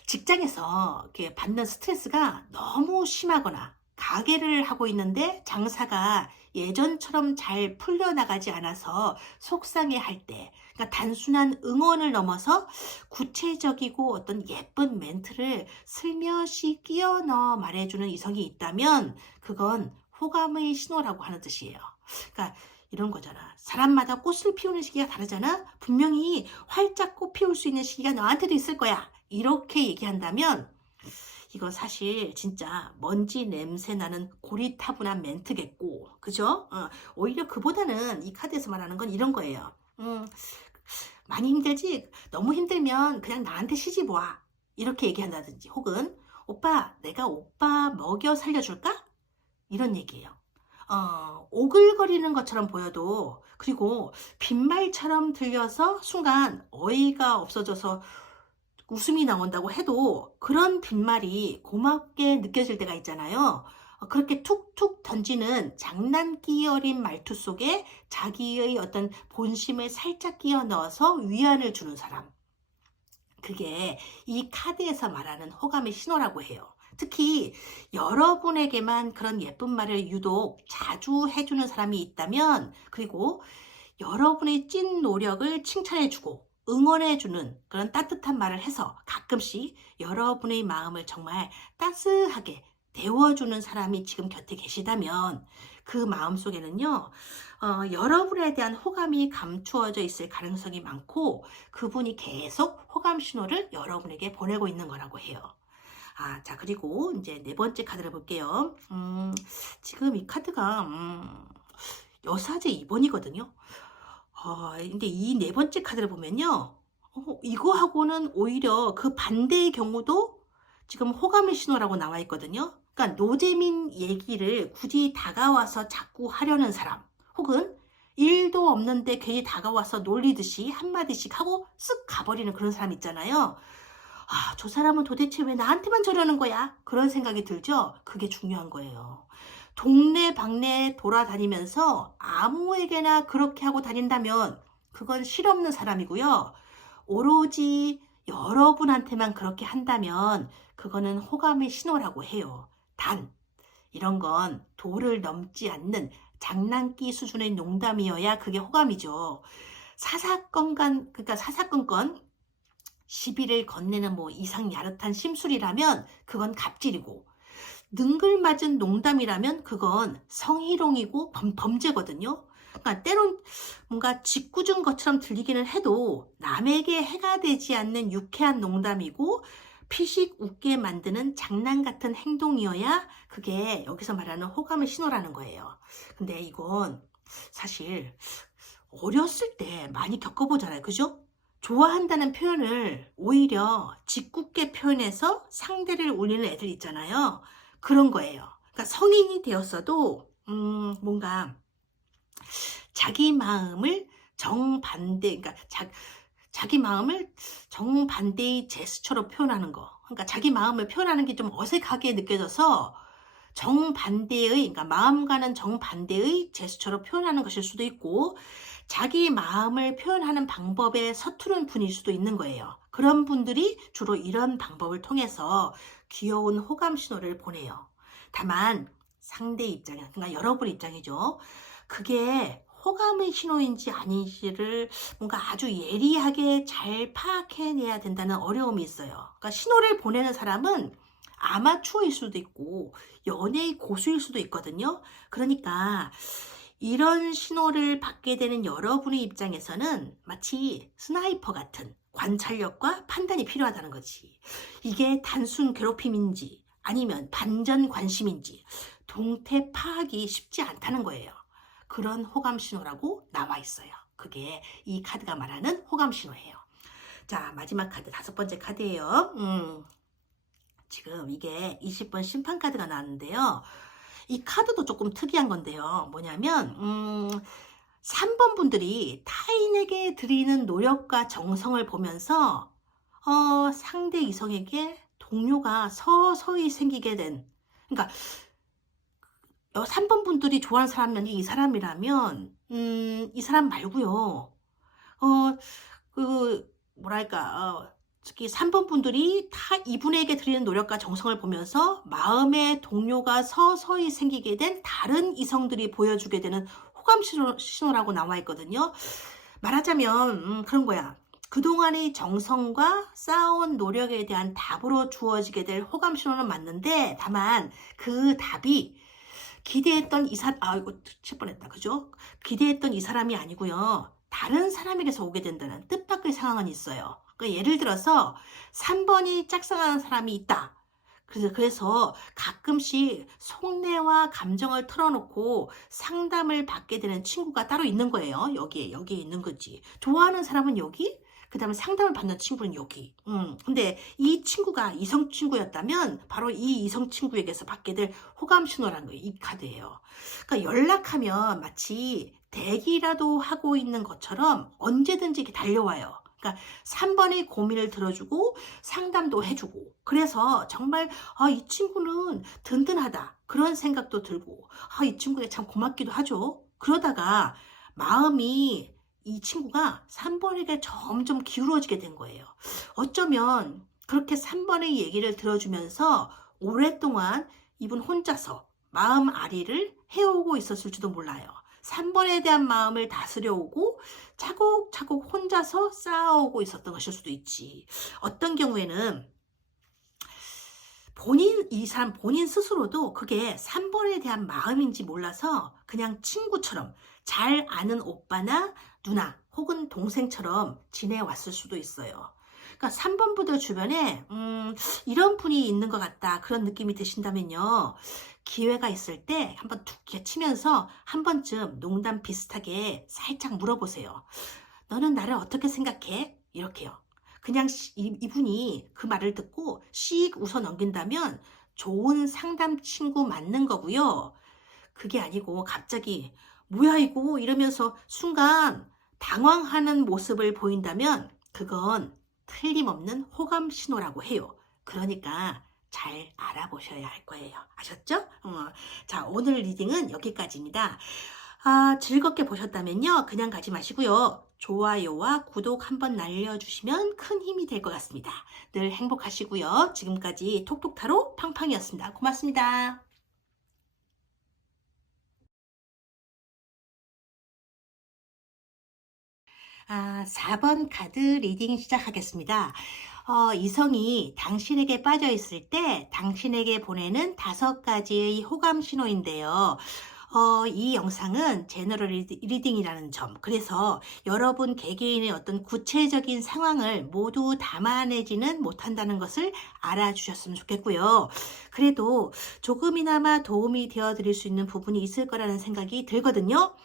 직장에서 이렇게 받는 스트레스가 너무 심하거나 가게를 하고 있는데 장사가 예전처럼 잘 풀려나가지 않아서 속상해할 때, 그러니까 단순한 응원을 넘어서 구체적이고 어떤 예쁜 멘트를 슬며시 끼워 넣어 말해주는 이성이 있다면 그건 호감의 신호라고 하는 뜻이에요. 그러니까 이런 거잖아. 사람마다 꽃을 피우는 시기가 다르잖아. 분명히 활짝 꽃 피울 수 있는 시기가 너한테도 있을 거야. 이렇게 얘기한다면 이거 사실 진짜 먼지 냄새 나는 고리타분한 멘트겠고, 그죠? 오히려 그보다는 이 카드에서 말하는 건 이런 거예요. 많이 힘들지? 너무 힘들면 그냥 나한테 시집 와. 이렇게 얘기한다든지, 혹은 오빠, 내가 오빠 먹여 살려줄까? 이런 얘기예요. 오글거리는 것처럼 보여도, 그리고 빈말처럼 들려서 순간 어이가 없어져서 웃음이 나온다고 해도 그런 빈말이 고맙게 느껴질 때가 있잖아요. 그렇게 툭툭 던지는 장난기 어린 말투 속에 자기의 어떤 본심을 살짝 끼워 넣어서 위안을 주는 사람. 그게 이 카드에서 말하는 호감의 신호라고 해요. 특히 여러분에게만 그런 예쁜 말을 유독 자주 해주는 사람이 있다면, 그리고 여러분의 찐 노력을 칭찬해주고 응원해주는 그런 따뜻한 말을 해서 가끔씩 여러분의 마음을 정말 따스하게 데워주는 사람이 지금 곁에 계시다면 그 마음속에는요, 여러분에 대한 호감이 감추어져 있을 가능성이 많고 그분이 계속 호감 신호를 여러분에게 보내고 있는 거라고 해요. 자, 그리고 이제 네 번째 카드를 볼게요. 지금 이 카드가 여사제 2번이거든요. 근데 이 네 번째 카드를 보면요, 이거하고는 오히려 그 반대의 경우도 지금 호감의 신호라고 나와 있거든요. 그러니까 노재민 얘기를 굳이 다가와서 자꾸 하려는 사람, 혹은 일도 없는데 괜히 다가와서 놀리듯이 한마디씩 하고 쓱 가버리는 그런 사람 있잖아요. 저 사람은 도대체 왜 나한테만 저러는 거야? 그런 생각이 들죠? 그게 중요한 거예요. 동네방네 돌아다니면서 아무에게나 그렇게 하고 다닌다면 그건 실없는 사람이고요. 오로지 여러분한테만 그렇게 한다면 그거는 호감의 신호라고 해요. 단, 이런 건 도를 넘지 않는 장난기 수준의 농담이어야 그게 호감이죠. 그러니까 사사건건 시비를 건네는 뭐 이상 야릇한 심술이라면 그건 갑질이고, 능글맞은 농담이라면 그건 성희롱이고 범죄거든요. 그러니까 때론 뭔가 짓궂은 것처럼 들리기는 해도 남에게 해가 되지 않는 유쾌한 농담이고 피식 웃게 만드는 장난 같은 행동이어야 그게 여기서 말하는 호감의 신호라는 거예요. 근데 이건 사실 어렸을 때 많이 겪어보잖아요. 그죠? 좋아한다는 표현을 오히려 짓궂게 표현해서 상대를 울리는 애들 있잖아요. 그런 거예요. 그러니까 성인이 되었어도 뭔가 자기 마음을 정반대, 그러니까 자기 마음을 정반대의 제스처로 표현하는 거. 그러니까 자기 마음을 표현하는 게 좀 어색하게 느껴져서 정반대의, 그러니까 마음과는 정반대의 제스처로 표현하는 것일 수도 있고, 자기 마음을 표현하는 방법에 서투른 분일 수도 있는 거예요. 그런 분들이 주로 이런 방법을 통해서 귀여운 호감 신호를 보내요. 다만 상대 입장이, 그러니까 여러분 입장이죠. 그게 호감의 신호인지 아닌지를 뭔가 아주 예리하게 잘 파악해내야 된다는 어려움이 있어요. 그러니까 신호를 보내는 사람은 아마추어일 수도 있고 연예의 고수일 수도 있거든요. 그러니까 이런 신호를 받게 되는 여러분의 입장에서는 마치 스나이퍼 같은 관찰력과 판단이 필요하다는 거지. 이게 단순 괴롭힘인지 아니면 반전 관심인지 동태 파악이 쉽지 않다는 거예요. 그런 호감 신호라고 나와 있어요. 그게 이 카드가 말하는 호감 신호예요. 자, 마지막 카드, 5번째 카드예요. 지금 이게 20번 심판 카드가 나왔는데요. 이 카드도 조금 특이한 건데요. 뭐냐면 3번 분들이 타인에게 드리는 노력과 정성을 보면서 상대 이성에게 동료가 서서히 생기게 된, 그러니까 3번 분들이 좋아하는 사람이 이 사람이라면 이 사람 말고요. 특히 3번 분들이 이분에게 드리는 노력과 정성을 보면서 마음의 동료가 서서히 생기게 된 다른 이성들이 보여주게 되는 호감 신호라고 나와 있거든요. 말하자면 그런 거야. 그동안의 정성과 쌓아온 노력에 대한 답으로 주어지게 될 호감 신호는 맞는데, 다만 그 답이 기대했던 이거 칠 뻔했다. 그죠? 기대했던 이 사람이 아니고요. 다른 사람에게서 오게 된다는 뜻밖의 상황은 있어요. 그러니까 예를 들어서 3번이 짝사랑하는 사람이 있다. 그래서 가끔씩 속내와 감정을 털어놓고 상담을 받게 되는 친구가 따로 있는 거예요. 여기에 있는 거지. 좋아하는 사람은 여기, 그 다음에 상담을 받는 친구는 여기. 근데 이 친구가 이성 친구였다면 바로 이 이성 친구에게서 받게 될 호감 신호라는 거예요. 이 카드예요. 그러니까 연락하면 마치 대기라도 하고 있는 것처럼 언제든지 이렇게 달려와요. 그러니까 3번의 고민을 들어주고 상담도 해주고, 그래서 정말 이 친구는 든든하다 그런 생각도 들고, 이 친구가 참 고맙기도 하죠. 그러다가 마음이 이 친구가 3번에게 점점 기울어지게 된 거예요. 어쩌면 그렇게 3번의 얘기를 들어주면서 오랫동안 이분 혼자서 마음 아리를 해오고 있었을지도 몰라요. 3번에 대한 마음을 다스려오고 차곡차곡 혼자서 쌓아오고 있었던 것일 수도 있지. 어떤 경우에는 이 사람 본인 스스로도 그게 3번에 대한 마음인지 몰라서 그냥 친구처럼 잘 아는 오빠나 누나 혹은 동생처럼 지내왔을 수도 있어요. 그러니까 3번 분들 주변에 이런 분이 있는 것 같다 그런 느낌이 드신다면요. 기회가 있을 때 한번 툭 치면서 한 번쯤 농담 비슷하게 살짝 물어보세요. 너는 나를 어떻게 생각해? 이렇게요. 그냥 이분이 그 말을 듣고 씩 웃어 넘긴다면 좋은 상담 친구 맞는 거고요. 그게 아니고 갑자기 뭐야 이거 이러면서 순간 당황하는 모습을 보인다면 그건 틀림없는 호감 신호라고 해요. 그러니까 잘 알아보셔야 할 거예요. 아셨죠? 자, 오늘 리딩은 여기까지입니다. 즐겁게 보셨다면요. 그냥 가지 마시고요. 좋아요와 구독 한번 날려주시면 큰 힘이 될 것 같습니다. 늘 행복하시고요. 지금까지 톡톡타로 팡팡이었습니다. 고맙습니다. 4번 카드 리딩 시작하겠습니다. 이성이 당신에게 빠져 있을 때 당신에게 보내는 5가지의 호감 신호인데요. 이 영상은 제너럴 리딩이라는 점, 그래서 여러분 개개인의 어떤 구체적인 상황을 모두 담아내지는 못한다는 것을 알아주셨으면 좋겠고요. 그래도 조금이나마 도움이 되어 드릴 수 있는 부분이 있을 거라는 생각이 들거든요.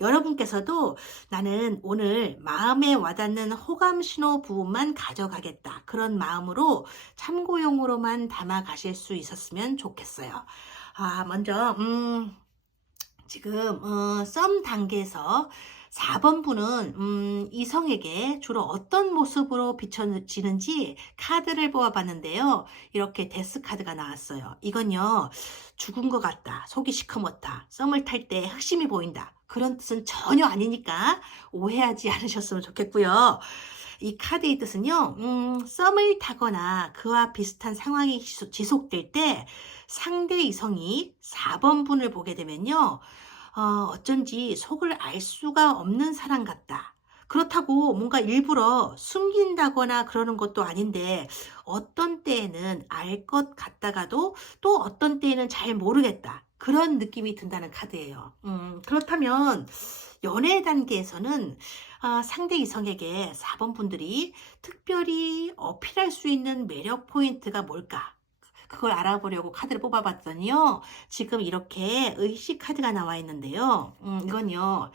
여러분께서도 나는 오늘 마음에 와닿는 호감 신호 부분만 가져가겠다, 그런 마음으로 참고용으로만 담아 가실 수 있었으면 좋겠어요. 먼저 지금 썸 단계에서 4번 분은 이성에게 주로 어떤 모습으로 비춰지는지 카드를 뽑아봤는데요. 이렇게 데스 카드가 나왔어요. 이건요, 죽은 것 같다, 속이 시커멓다, 썸을 탈 때 흑심이 보인다, 그런 뜻은 전혀 아니니까 오해하지 않으셨으면 좋겠고요. 이 카드의 뜻은요, 썸을 타거나 그와 비슷한 상황이 지속될 때 상대 이성이 4번 분을 보게 되면요, 어쩐지 속을 알 수가 없는 사람 같다. 그렇다고 뭔가 일부러 숨긴다거나 그러는 것도 아닌데, 어떤 때에는 알 것 같다가도 또 어떤 때에는 잘 모르겠다, 그런 느낌이 든다는 카드예요. 그렇다면 연애 단계에서는 상대 이성에게 4번 분들이 특별히 어필할 수 있는 매력 포인트가 뭘까? 그걸 알아보려고 카드를 뽑아봤더니요, 지금 이렇게 의식 카드가 나와 있는데요. 이건요,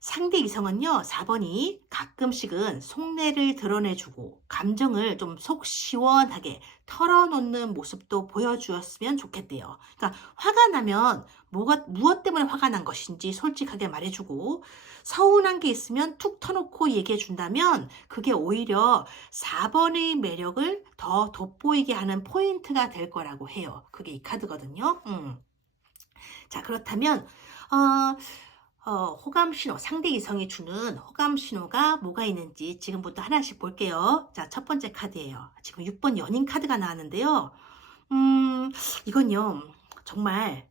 상대 이성은요, 4번이 가끔씩은 속내를 드러내주고 감정을 좀 속 시원하게 털어놓는 모습도 보여주었으면 좋겠대요. 그러니까 화가 나면 무엇 때문에 화가 난 것인지 솔직하게 말해주고, 서운한 게 있으면 툭 터놓고 얘기해 준다면 그게 오히려 4번의 매력을 더 돋보이게 하는 포인트가 될 거라고 해요. 그게 이 카드거든요. 자, 그렇다면 호감 신호, 상대 이성이 주는 호감 신호가 뭐가 있는지 지금부터 하나씩 볼게요. 자, 첫 번째 카드예요. 지금 6번 연인 카드가 나왔는데요. 이건요, 정말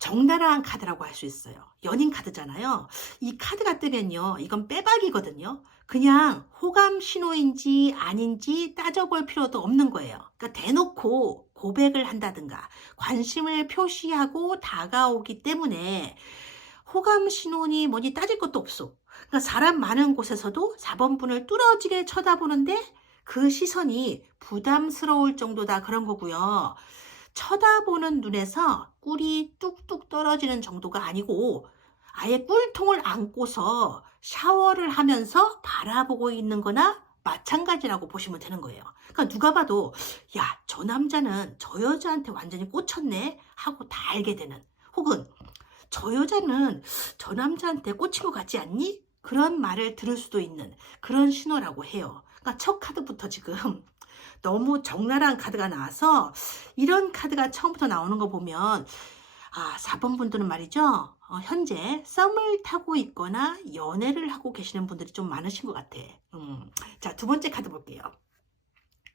적나라한 카드라고 할 수 있어요. 연인 카드잖아요. 이 카드가 뜨면요, 이건 빼박이거든요. 그냥 호감 신호인지 아닌지 따져볼 필요도 없는 거예요. 그러니까 대놓고 고백을 한다든가 관심을 표시하고 다가오기 때문에 호감 신호니 뭐니 따질 것도 없어. 그러니까 사람 많은 곳에서도 4번 분을 뚫어지게 쳐다보는데 그 시선이 부담스러울 정도다, 그런 거고요. 쳐다보는 눈에서 꿀이 뚝뚝 떨어지는 정도가 아니고 아예 꿀통을 안고서 샤워를 하면서 바라보고 있는 거나 마찬가지라고 보시면 되는 거예요. 그러니까 누가 봐도 야, 저 남자는 저 여자한테 완전히 꽂혔네 하고 다 알게 되는, 혹은 저 여자는 저 남자한테 꽂힌 것 같지 않니? 그런 말을 들을 수도 있는 그런 신호라고 해요. 그러니까 첫 카드부터 지금 너무 적나라한 카드가 나와서, 이런 카드가 처음부터 나오는 거 보면 4번 분들은 말이죠, 현재 썸을 타고 있거나 연애를 하고 계시는 분들이 좀 많으신 것 같아. 자, 두 번째 카드 볼게요.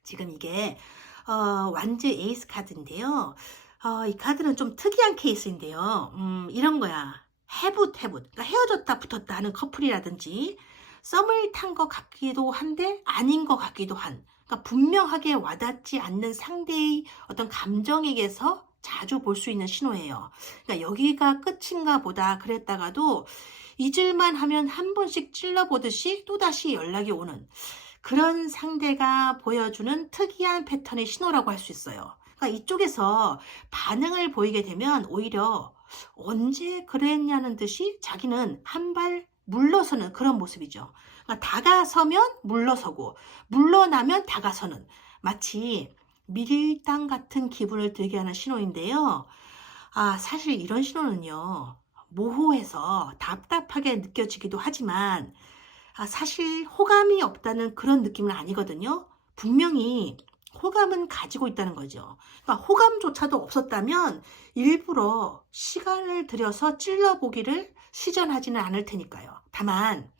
지금 이게 완즈 에이스 카드인데요. 이 카드는 좀 특이한 케이스인데요. 이런 거야. 그러니까 헤어졌다 붙었다 하는 커플이라든지 썸을 탄 것 같기도 한데 아닌 것 같기도 한, 그러니까 분명하게 와닿지 않는 상대의 어떤 감정에게서 자주 볼 수 있는 신호예요. 그러니까 여기가 끝인가 보다 그랬다가도 잊을만 하면 한 번씩 찔러보듯이 또다시 연락이 오는 그런 상대가 보여주는 특이한 패턴의 신호라고 할 수 있어요. 그러니까 이쪽에서 반응을 보이게 되면 오히려 언제 그랬냐는 듯이 자기는 한 발 물러서는 그런 모습이죠. 그러니까 다가서면 물러서고 물러나면 다가서는, 마치 밀당 같은 기분을 들게 하는 신호인데요. 사실 이런 신호는요, 모호해서 답답하게 느껴지기도 하지만 사실 호감이 없다는 그런 느낌은 아니거든요. 분명히 호감은 가지고 있다는 거죠. 그러니까 호감조차도 없었다면 일부러 시간을 들여서 찔러보기를 시전하지는 않을 테니까요. 다만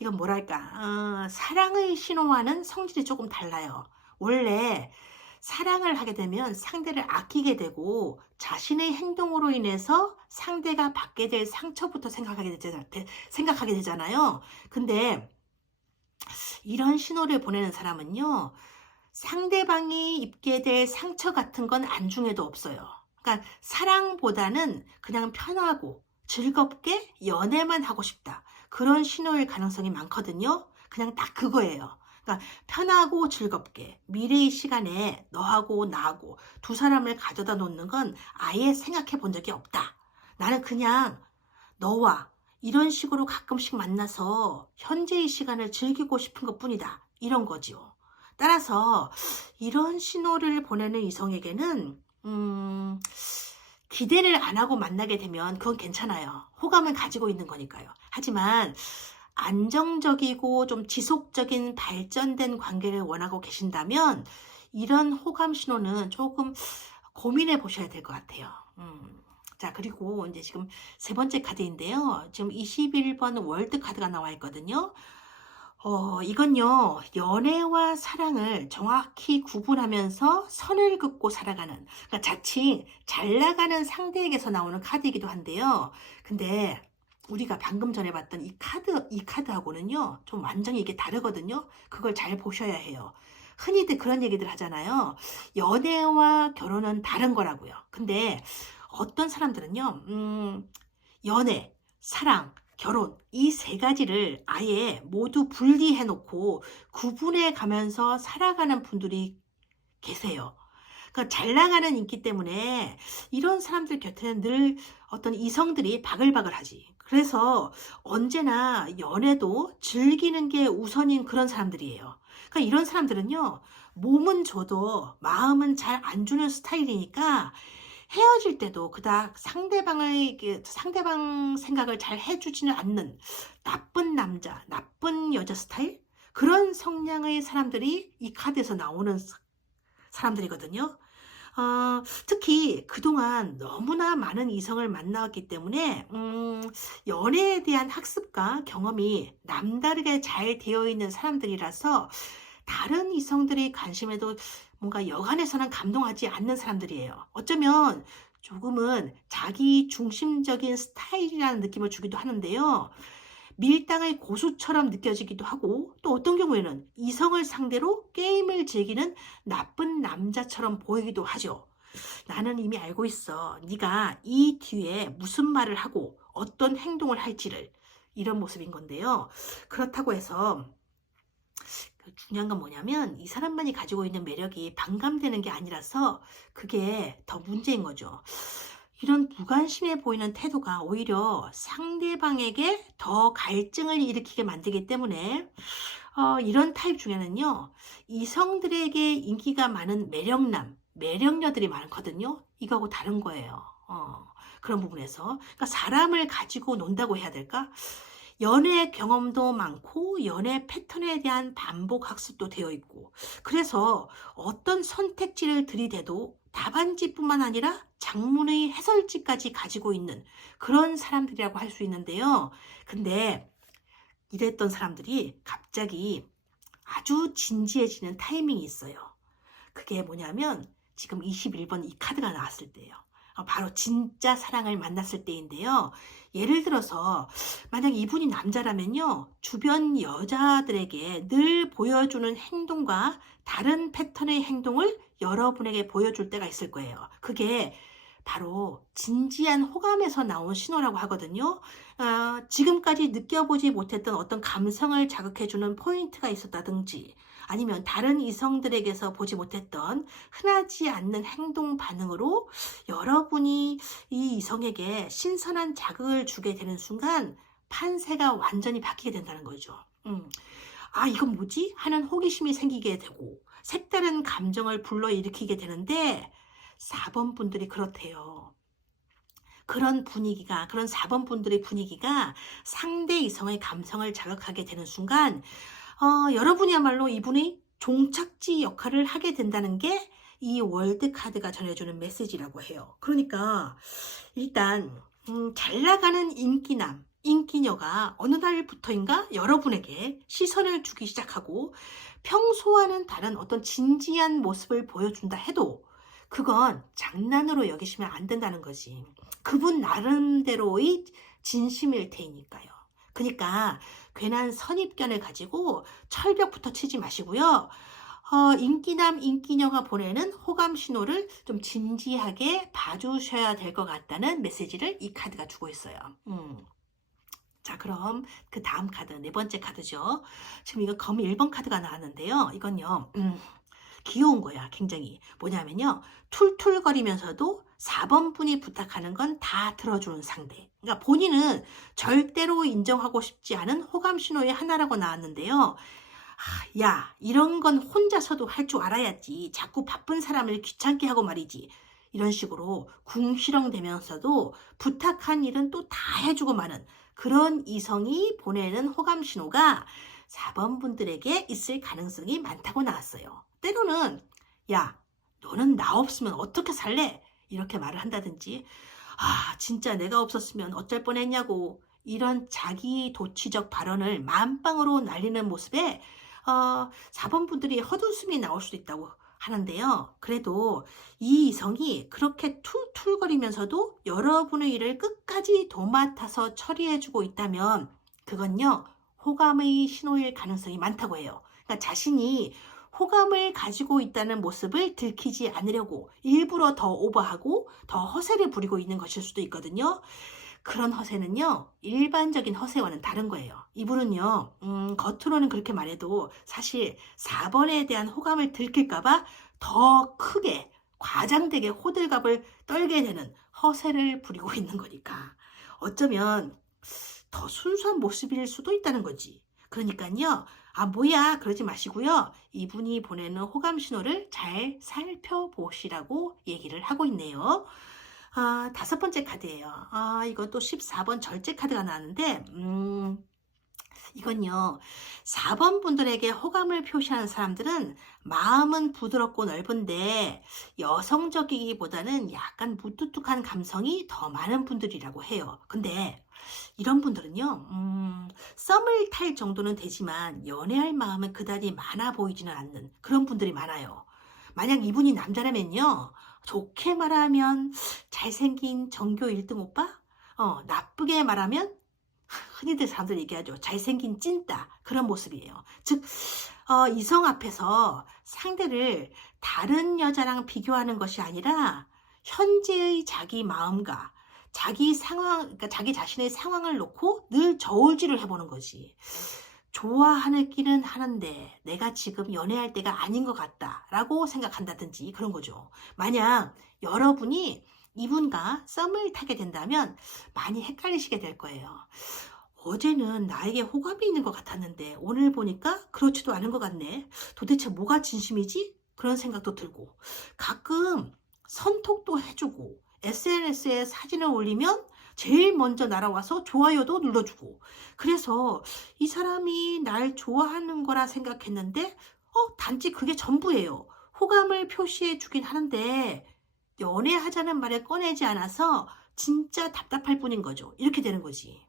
이건 뭐랄까, 사랑의 신호와는 성질이 조금 달라요. 원래 사랑을 하게 되면 상대를 아끼게 되고 자신의 행동으로 인해서 상대가 받게 될 상처부터 생각하게 되잖아요. 근데 이런 신호를 보내는 사람은요, 상대방이 입게 될 상처 같은 건 안중에도 없어요. 그러니까 사랑보다는 그냥 편하고 즐겁게 연애만 하고 싶다. 그런 신호일 가능성이 많거든요. 그냥 딱 그거예요. 그러니까 편하고 즐겁게 미래의 시간에 너하고 나하고 두 사람을 가져다 놓는 건 아예 생각해 본 적이 없다. 나는 그냥 너와 이런 식으로 가끔씩 만나서 현재의 시간을 즐기고 싶은 것뿐이다. 이런 거지요. 따라서 이런 신호를 보내는 이성에게는 기대를 안 하고 만나게 되면 그건 괜찮아요. 호감을 가지고 있는 거니까요. 하지만 안정적이고 좀 지속적인 발전된 관계를 원하고 계신다면 이런 호감 신호는 조금 고민해 보셔야 될 것 같아요. 자, 그리고 이제 지금 세 번째 카드인데요. 지금 21번 월드 카드가 나와 있거든요. 이건요, 연애와 사랑을 정확히 구분하면서 선을 긋고 살아가는, 그러니까 자칭 잘 나가는 상대에게서 나오는 카드이기도 한데요. 근데 우리가 방금 전에 봤던 이 카드하고는요, 좀 완전히 이게 다르거든요. 그걸 잘 보셔야 해요. 흔히들 그런 얘기들 하잖아요. 연애와 결혼은 다른 거라고요. 근데 어떤 사람들은요, 연애, 사랑, 결혼 이 세 가지를 아예 모두 분리해 놓고 구분해 가면서 살아가는 분들이 계세요. 그러니까 잘 나가는 인기 때문에 이런 사람들 곁에는 늘 어떤 이성들이 바글바글하지. 그래서 언제나 연애도 즐기는 게 우선인 그런 사람들이에요. 그러니까 이런 사람들은요, 몸은 줘도 마음은 잘 안 주는 스타일이니까 헤어질 때도 그닥 상대방 생각을 잘 해주지는 않는 나쁜 남자, 나쁜 여자 스타일? 그런 성향의 사람들이 이 카드에서 나오는 사람들이거든요. 특히 그동안 너무나 많은 이성을 만나왔기 때문에 연애에 대한 학습과 경험이 남다르게 잘 되어 있는 사람들이라서 다른 이성들의 관심에도 뭔가 여간해서는 감동하지 않는 사람들이에요. 어쩌면 조금은 자기 중심적인 스타일이라는 느낌을 주기도 하는데요. 밀당의 고수처럼 느껴지기도 하고 또 어떤 경우에는 이성을 상대로 게임을 즐기는 나쁜 남자처럼 보이기도 하죠. 나는 이미 알고 있어. 네가 이 뒤에 무슨 말을 하고 어떤 행동을 할지를, 이런 모습인 건데요. 그렇다고 해서 중요한 건 뭐냐면 이 사람만이 가지고 있는 매력이 반감되는 게 아니라서 그게 더 문제인 거죠. 이런 무관심해 보이는 태도가 오히려 상대방에게 더 갈증을 일으키게 만들기 때문에 이런 타입 중에는요, 이성들에게 인기가 많은 매력녀들이 많거든요. 이거하고 다른 거예요. 그런 부분에서. 그러니까 사람을 가지고 논다고 해야 될까? 연애 경험도 많고 연애 패턴에 대한 반복 학습도 되어 있고, 그래서 어떤 선택지를 들이대도 답안지뿐만 아니라 장문의 해설지까지 가지고 있는 그런 사람들이라고 할 수 있는데요. 근데 이랬던 사람들이 갑자기 아주 진지해지는 타이밍이 있어요. 그게 뭐냐면 지금 21번 이 카드가 나왔을 때예요. 바로 진짜 사랑을 만났을 때인데요. 예를 들어서 만약 이분이 남자라면요, 주변 여자들에게 늘 보여주는 행동과 다른 패턴의 행동을 여러분에게 보여줄 때가 있을 거예요. 그게 바로 진지한 호감에서 나온 신호라고 하거든요. 지금까지 느껴보지 못했던 어떤 감성을 자극해주는 포인트가 있었다든지, 아니면 다른 이성들에게서 보지 못했던 흔하지 않는 행동 반응으로 여러분이 이 이성에게 신선한 자극을 주게 되는 순간 판세가 완전히 바뀌게 된다는 거죠. 이건 뭐지? 하는 호기심이 생기게 되고 색다른 감정을 불러일으키게 되는데 4번 분들이 그렇대요. 그런 4번 분들의 분위기가 상대 이성의 감성을 자극하게 되는 순간 여러분이야말로 이분의 종착지 역할을 하게 된다는 게 이 월드 카드가 전해주는 메시지라고 해요. 그러니까 일단 잘 나가는 인기녀가 어느 날부터인가 여러분에게 시선을 주기 시작하고 평소와는 다른 어떤 진지한 모습을 보여준다 해도 그건 장난으로 여기시면 안 된다는 거지. 그분 나름대로의 진심일 테니까요. 그러니까 괜한 선입견을 가지고 철벽부터 치지 마시고요. 인기남, 인기녀가 보내는 호감 신호를 좀 진지하게 봐주셔야 될 것 같다는 메시지를 이 카드가 주고 있어요. 자, 그럼 그 다음 카드, 네 번째 카드죠. 지금 이거 검 1번 카드가 나왔는데요. 이건요, 귀여운 거야, 굉장히. 뭐냐면요, 툴툴거리면서도 4번 분이 부탁하는 건 다 들어주는 상대. 그러니까 본인은 절대로 인정하고 싶지 않은 호감 신호의 하나라고 나왔는데요. 야, 이런 건 혼자서도 할 줄 알아야지. 자꾸 바쁜 사람을 귀찮게 하고 말이지. 이런 식으로 궁시렁대면서도 부탁한 일은 또 다 해주고 마는 그런 이성이 보내는 호감 신호가 4번 분들에게 있을 가능성이 많다고 나왔어요. 때로는 야, 너는 나 없으면 어떻게 살래? 이렇게 말을 한다든지 진짜 내가 없었으면 어쩔 뻔했냐고 이런 자기 도취적 발언을 만빵으로 날리는 모습에 4번 분들이 헛웃음이 나올 수도 있다고 하는데요. 그래도 이 이성이 그렇게 툴툴거리면서도 여러분의 일을 끝까지 도맡아서 처리해주고 있다면 그건요, 호감의 신호일 가능성이 많다고 해요. 그러니까 자신이 호감을 가지고 있다는 모습을 들키지 않으려고 일부러 더 오버하고 더 허세를 부리고 있는 것일 수도 있거든요. 그런 허세는요, 일반적인 허세와는 다른 거예요. 이분은요, 겉으로는 그렇게 말해도 사실 4번에 대한 호감을 들킬까봐 더 크게, 과장되게 호들갑을 떨게 되는 허세를 부리고 있는 거니까. 어쩌면 더 순수한 모습일 수도 있다는 거지. 그러니까요, 뭐야, 그러지 마시고요. 이분이 보내는 호감 신호를 잘 살펴보시라고 얘기를 하고 있네요. 다섯 번째 카드예요. 이것도 14번 절제 카드가 나왔는데, 이건요, 4번 분들에게 호감을 표시하는 사람들은 마음은 부드럽고 넓은데 여성적이기보다는 약간 무뚝뚝한 감성이 더 많은 분들이라고 해요. 근데 이런 분들은요, 썸을 탈 정도는 되지만 연애할 마음은 그다지 많아 보이지는 않는 그런 분들이 많아요. 만약 이분이 남자라면요, 좋게 말하면 잘생긴 전교 1등 오빠? 나쁘게 말하면 흔히들 사람들 얘기하죠. 잘생긴 찐따. 그런 모습이에요. 즉, 이성 앞에서 상대를 다른 여자랑 비교하는 것이 아니라 현재의 자기 마음과 자기 상황, 그러니까 자기 자신의 상황을 놓고 늘 저울질을 해보는 거지. 좋아하기는 하는데 내가 지금 연애할 때가 아닌 것 같다라고 생각한다든지 그런 거죠. 만약 여러분이 이분과 썸을 타게 된다면 많이 헷갈리시게 될 거예요. 어제는 나에게 호감이 있는 것 같았는데 오늘 보니까 그렇지도 않은 것 같네. 도대체 뭐가 진심이지? 그런 생각도 들고 가끔 선톡도 해주고 SNS에 사진을 올리면 제일 먼저 날아와서 좋아요도 눌러주고 그래서 이 사람이 날 좋아하는 거라 생각했는데 단지 그게 전부예요. 호감을 표시해 주긴 하는데 연애하자는 말을 꺼내지 않아서 진짜 답답할 뿐인 거죠. 이렇게 되는 거지.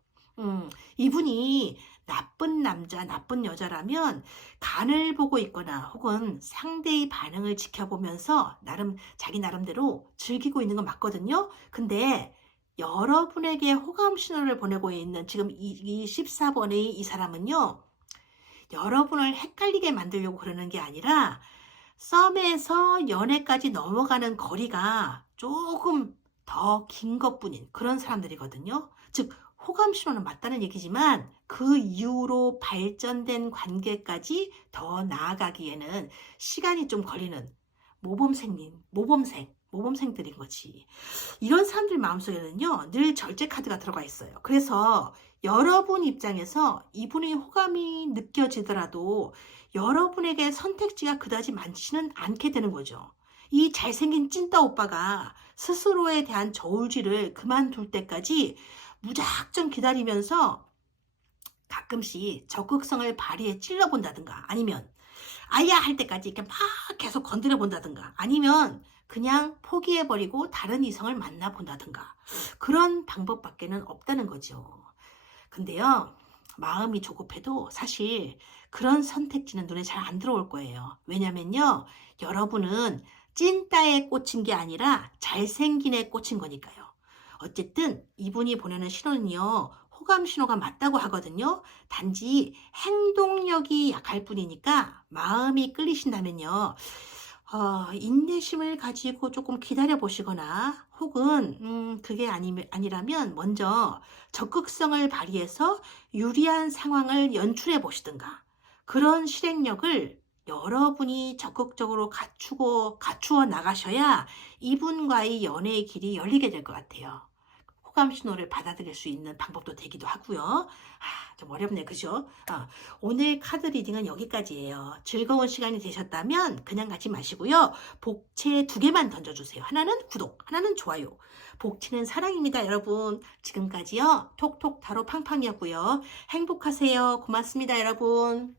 이분이 나쁜 남자, 나쁜 여자라면 간을 보고 있거나 혹은 상대의 반응을 지켜보면서 자기 나름대로 즐기고 있는 건 맞거든요. 근데 여러분에게 호감 신호를 보내고 있는 지금 이 14번의 이 사람은요, 여러분을 헷갈리게 만들려고 그러는 게 아니라 썸에서 연애까지 넘어가는 거리가 조금 더 긴 것뿐인 그런 사람들이거든요. 즉 호감 신호는 맞다는 얘기지만 그 이후로 발전된 관계까지 더 나아가기에는 시간이 좀 걸리는 모범생들인 거지. 이런 사람들 마음속에는요, 늘 절제 카드가 들어가 있어요. 그래서 여러분 입장에서 이분의 호감이 느껴지더라도 여러분에게 선택지가 그다지 많지는 않게 되는 거죠. 이 잘생긴 찐따 오빠가 스스로에 대한 저울질을 그만둘 때까지 무작정 기다리면서 가끔씩 적극성을 발휘해 찔러본다든가 아니면 아야 할 때까지 이렇게 막 계속 건드려 본다든가 아니면 그냥 포기해버리고 다른 이성을 만나본다든가 그런 방법밖에는 없다는 거죠. 근데요, 마음이 조급해도 사실 그런 선택지는 눈에 잘 안 들어올 거예요. 왜냐면요, 여러분은 찐따에 꽂힌 게 아니라 잘생긴 애 꽂힌 거니까요. 어쨌든 이분이 보내는 신호는요, 호감 신호가 맞다고 하거든요. 단지 행동력이 약할 뿐이니까 마음이 끌리신다면요. 인내심을 가지고 조금 기다려 보시거나 혹은 그게 아니라면 먼저 적극성을 발휘해서 유리한 상황을 연출해 보시든가 그런 실행력을 여러분이 적극적으로 갖추어 나가셔야 이분과의 연애의 길이 열리게 될 것 같아요. 호감 신호를 받아들일 수 있는 방법도 되기도 하고요. 좀 어렵네, 그죠? 오늘 카드 리딩은 여기까지예요. 즐거운 시간이 되셨다면 그냥 가지 마시고요. 복채 2개만 던져주세요. 하나는 구독, 하나는 좋아요. 복채는 사랑입니다, 여러분. 지금까지요. 톡톡 타로 팡팡이었고요. 행복하세요. 고맙습니다, 여러분.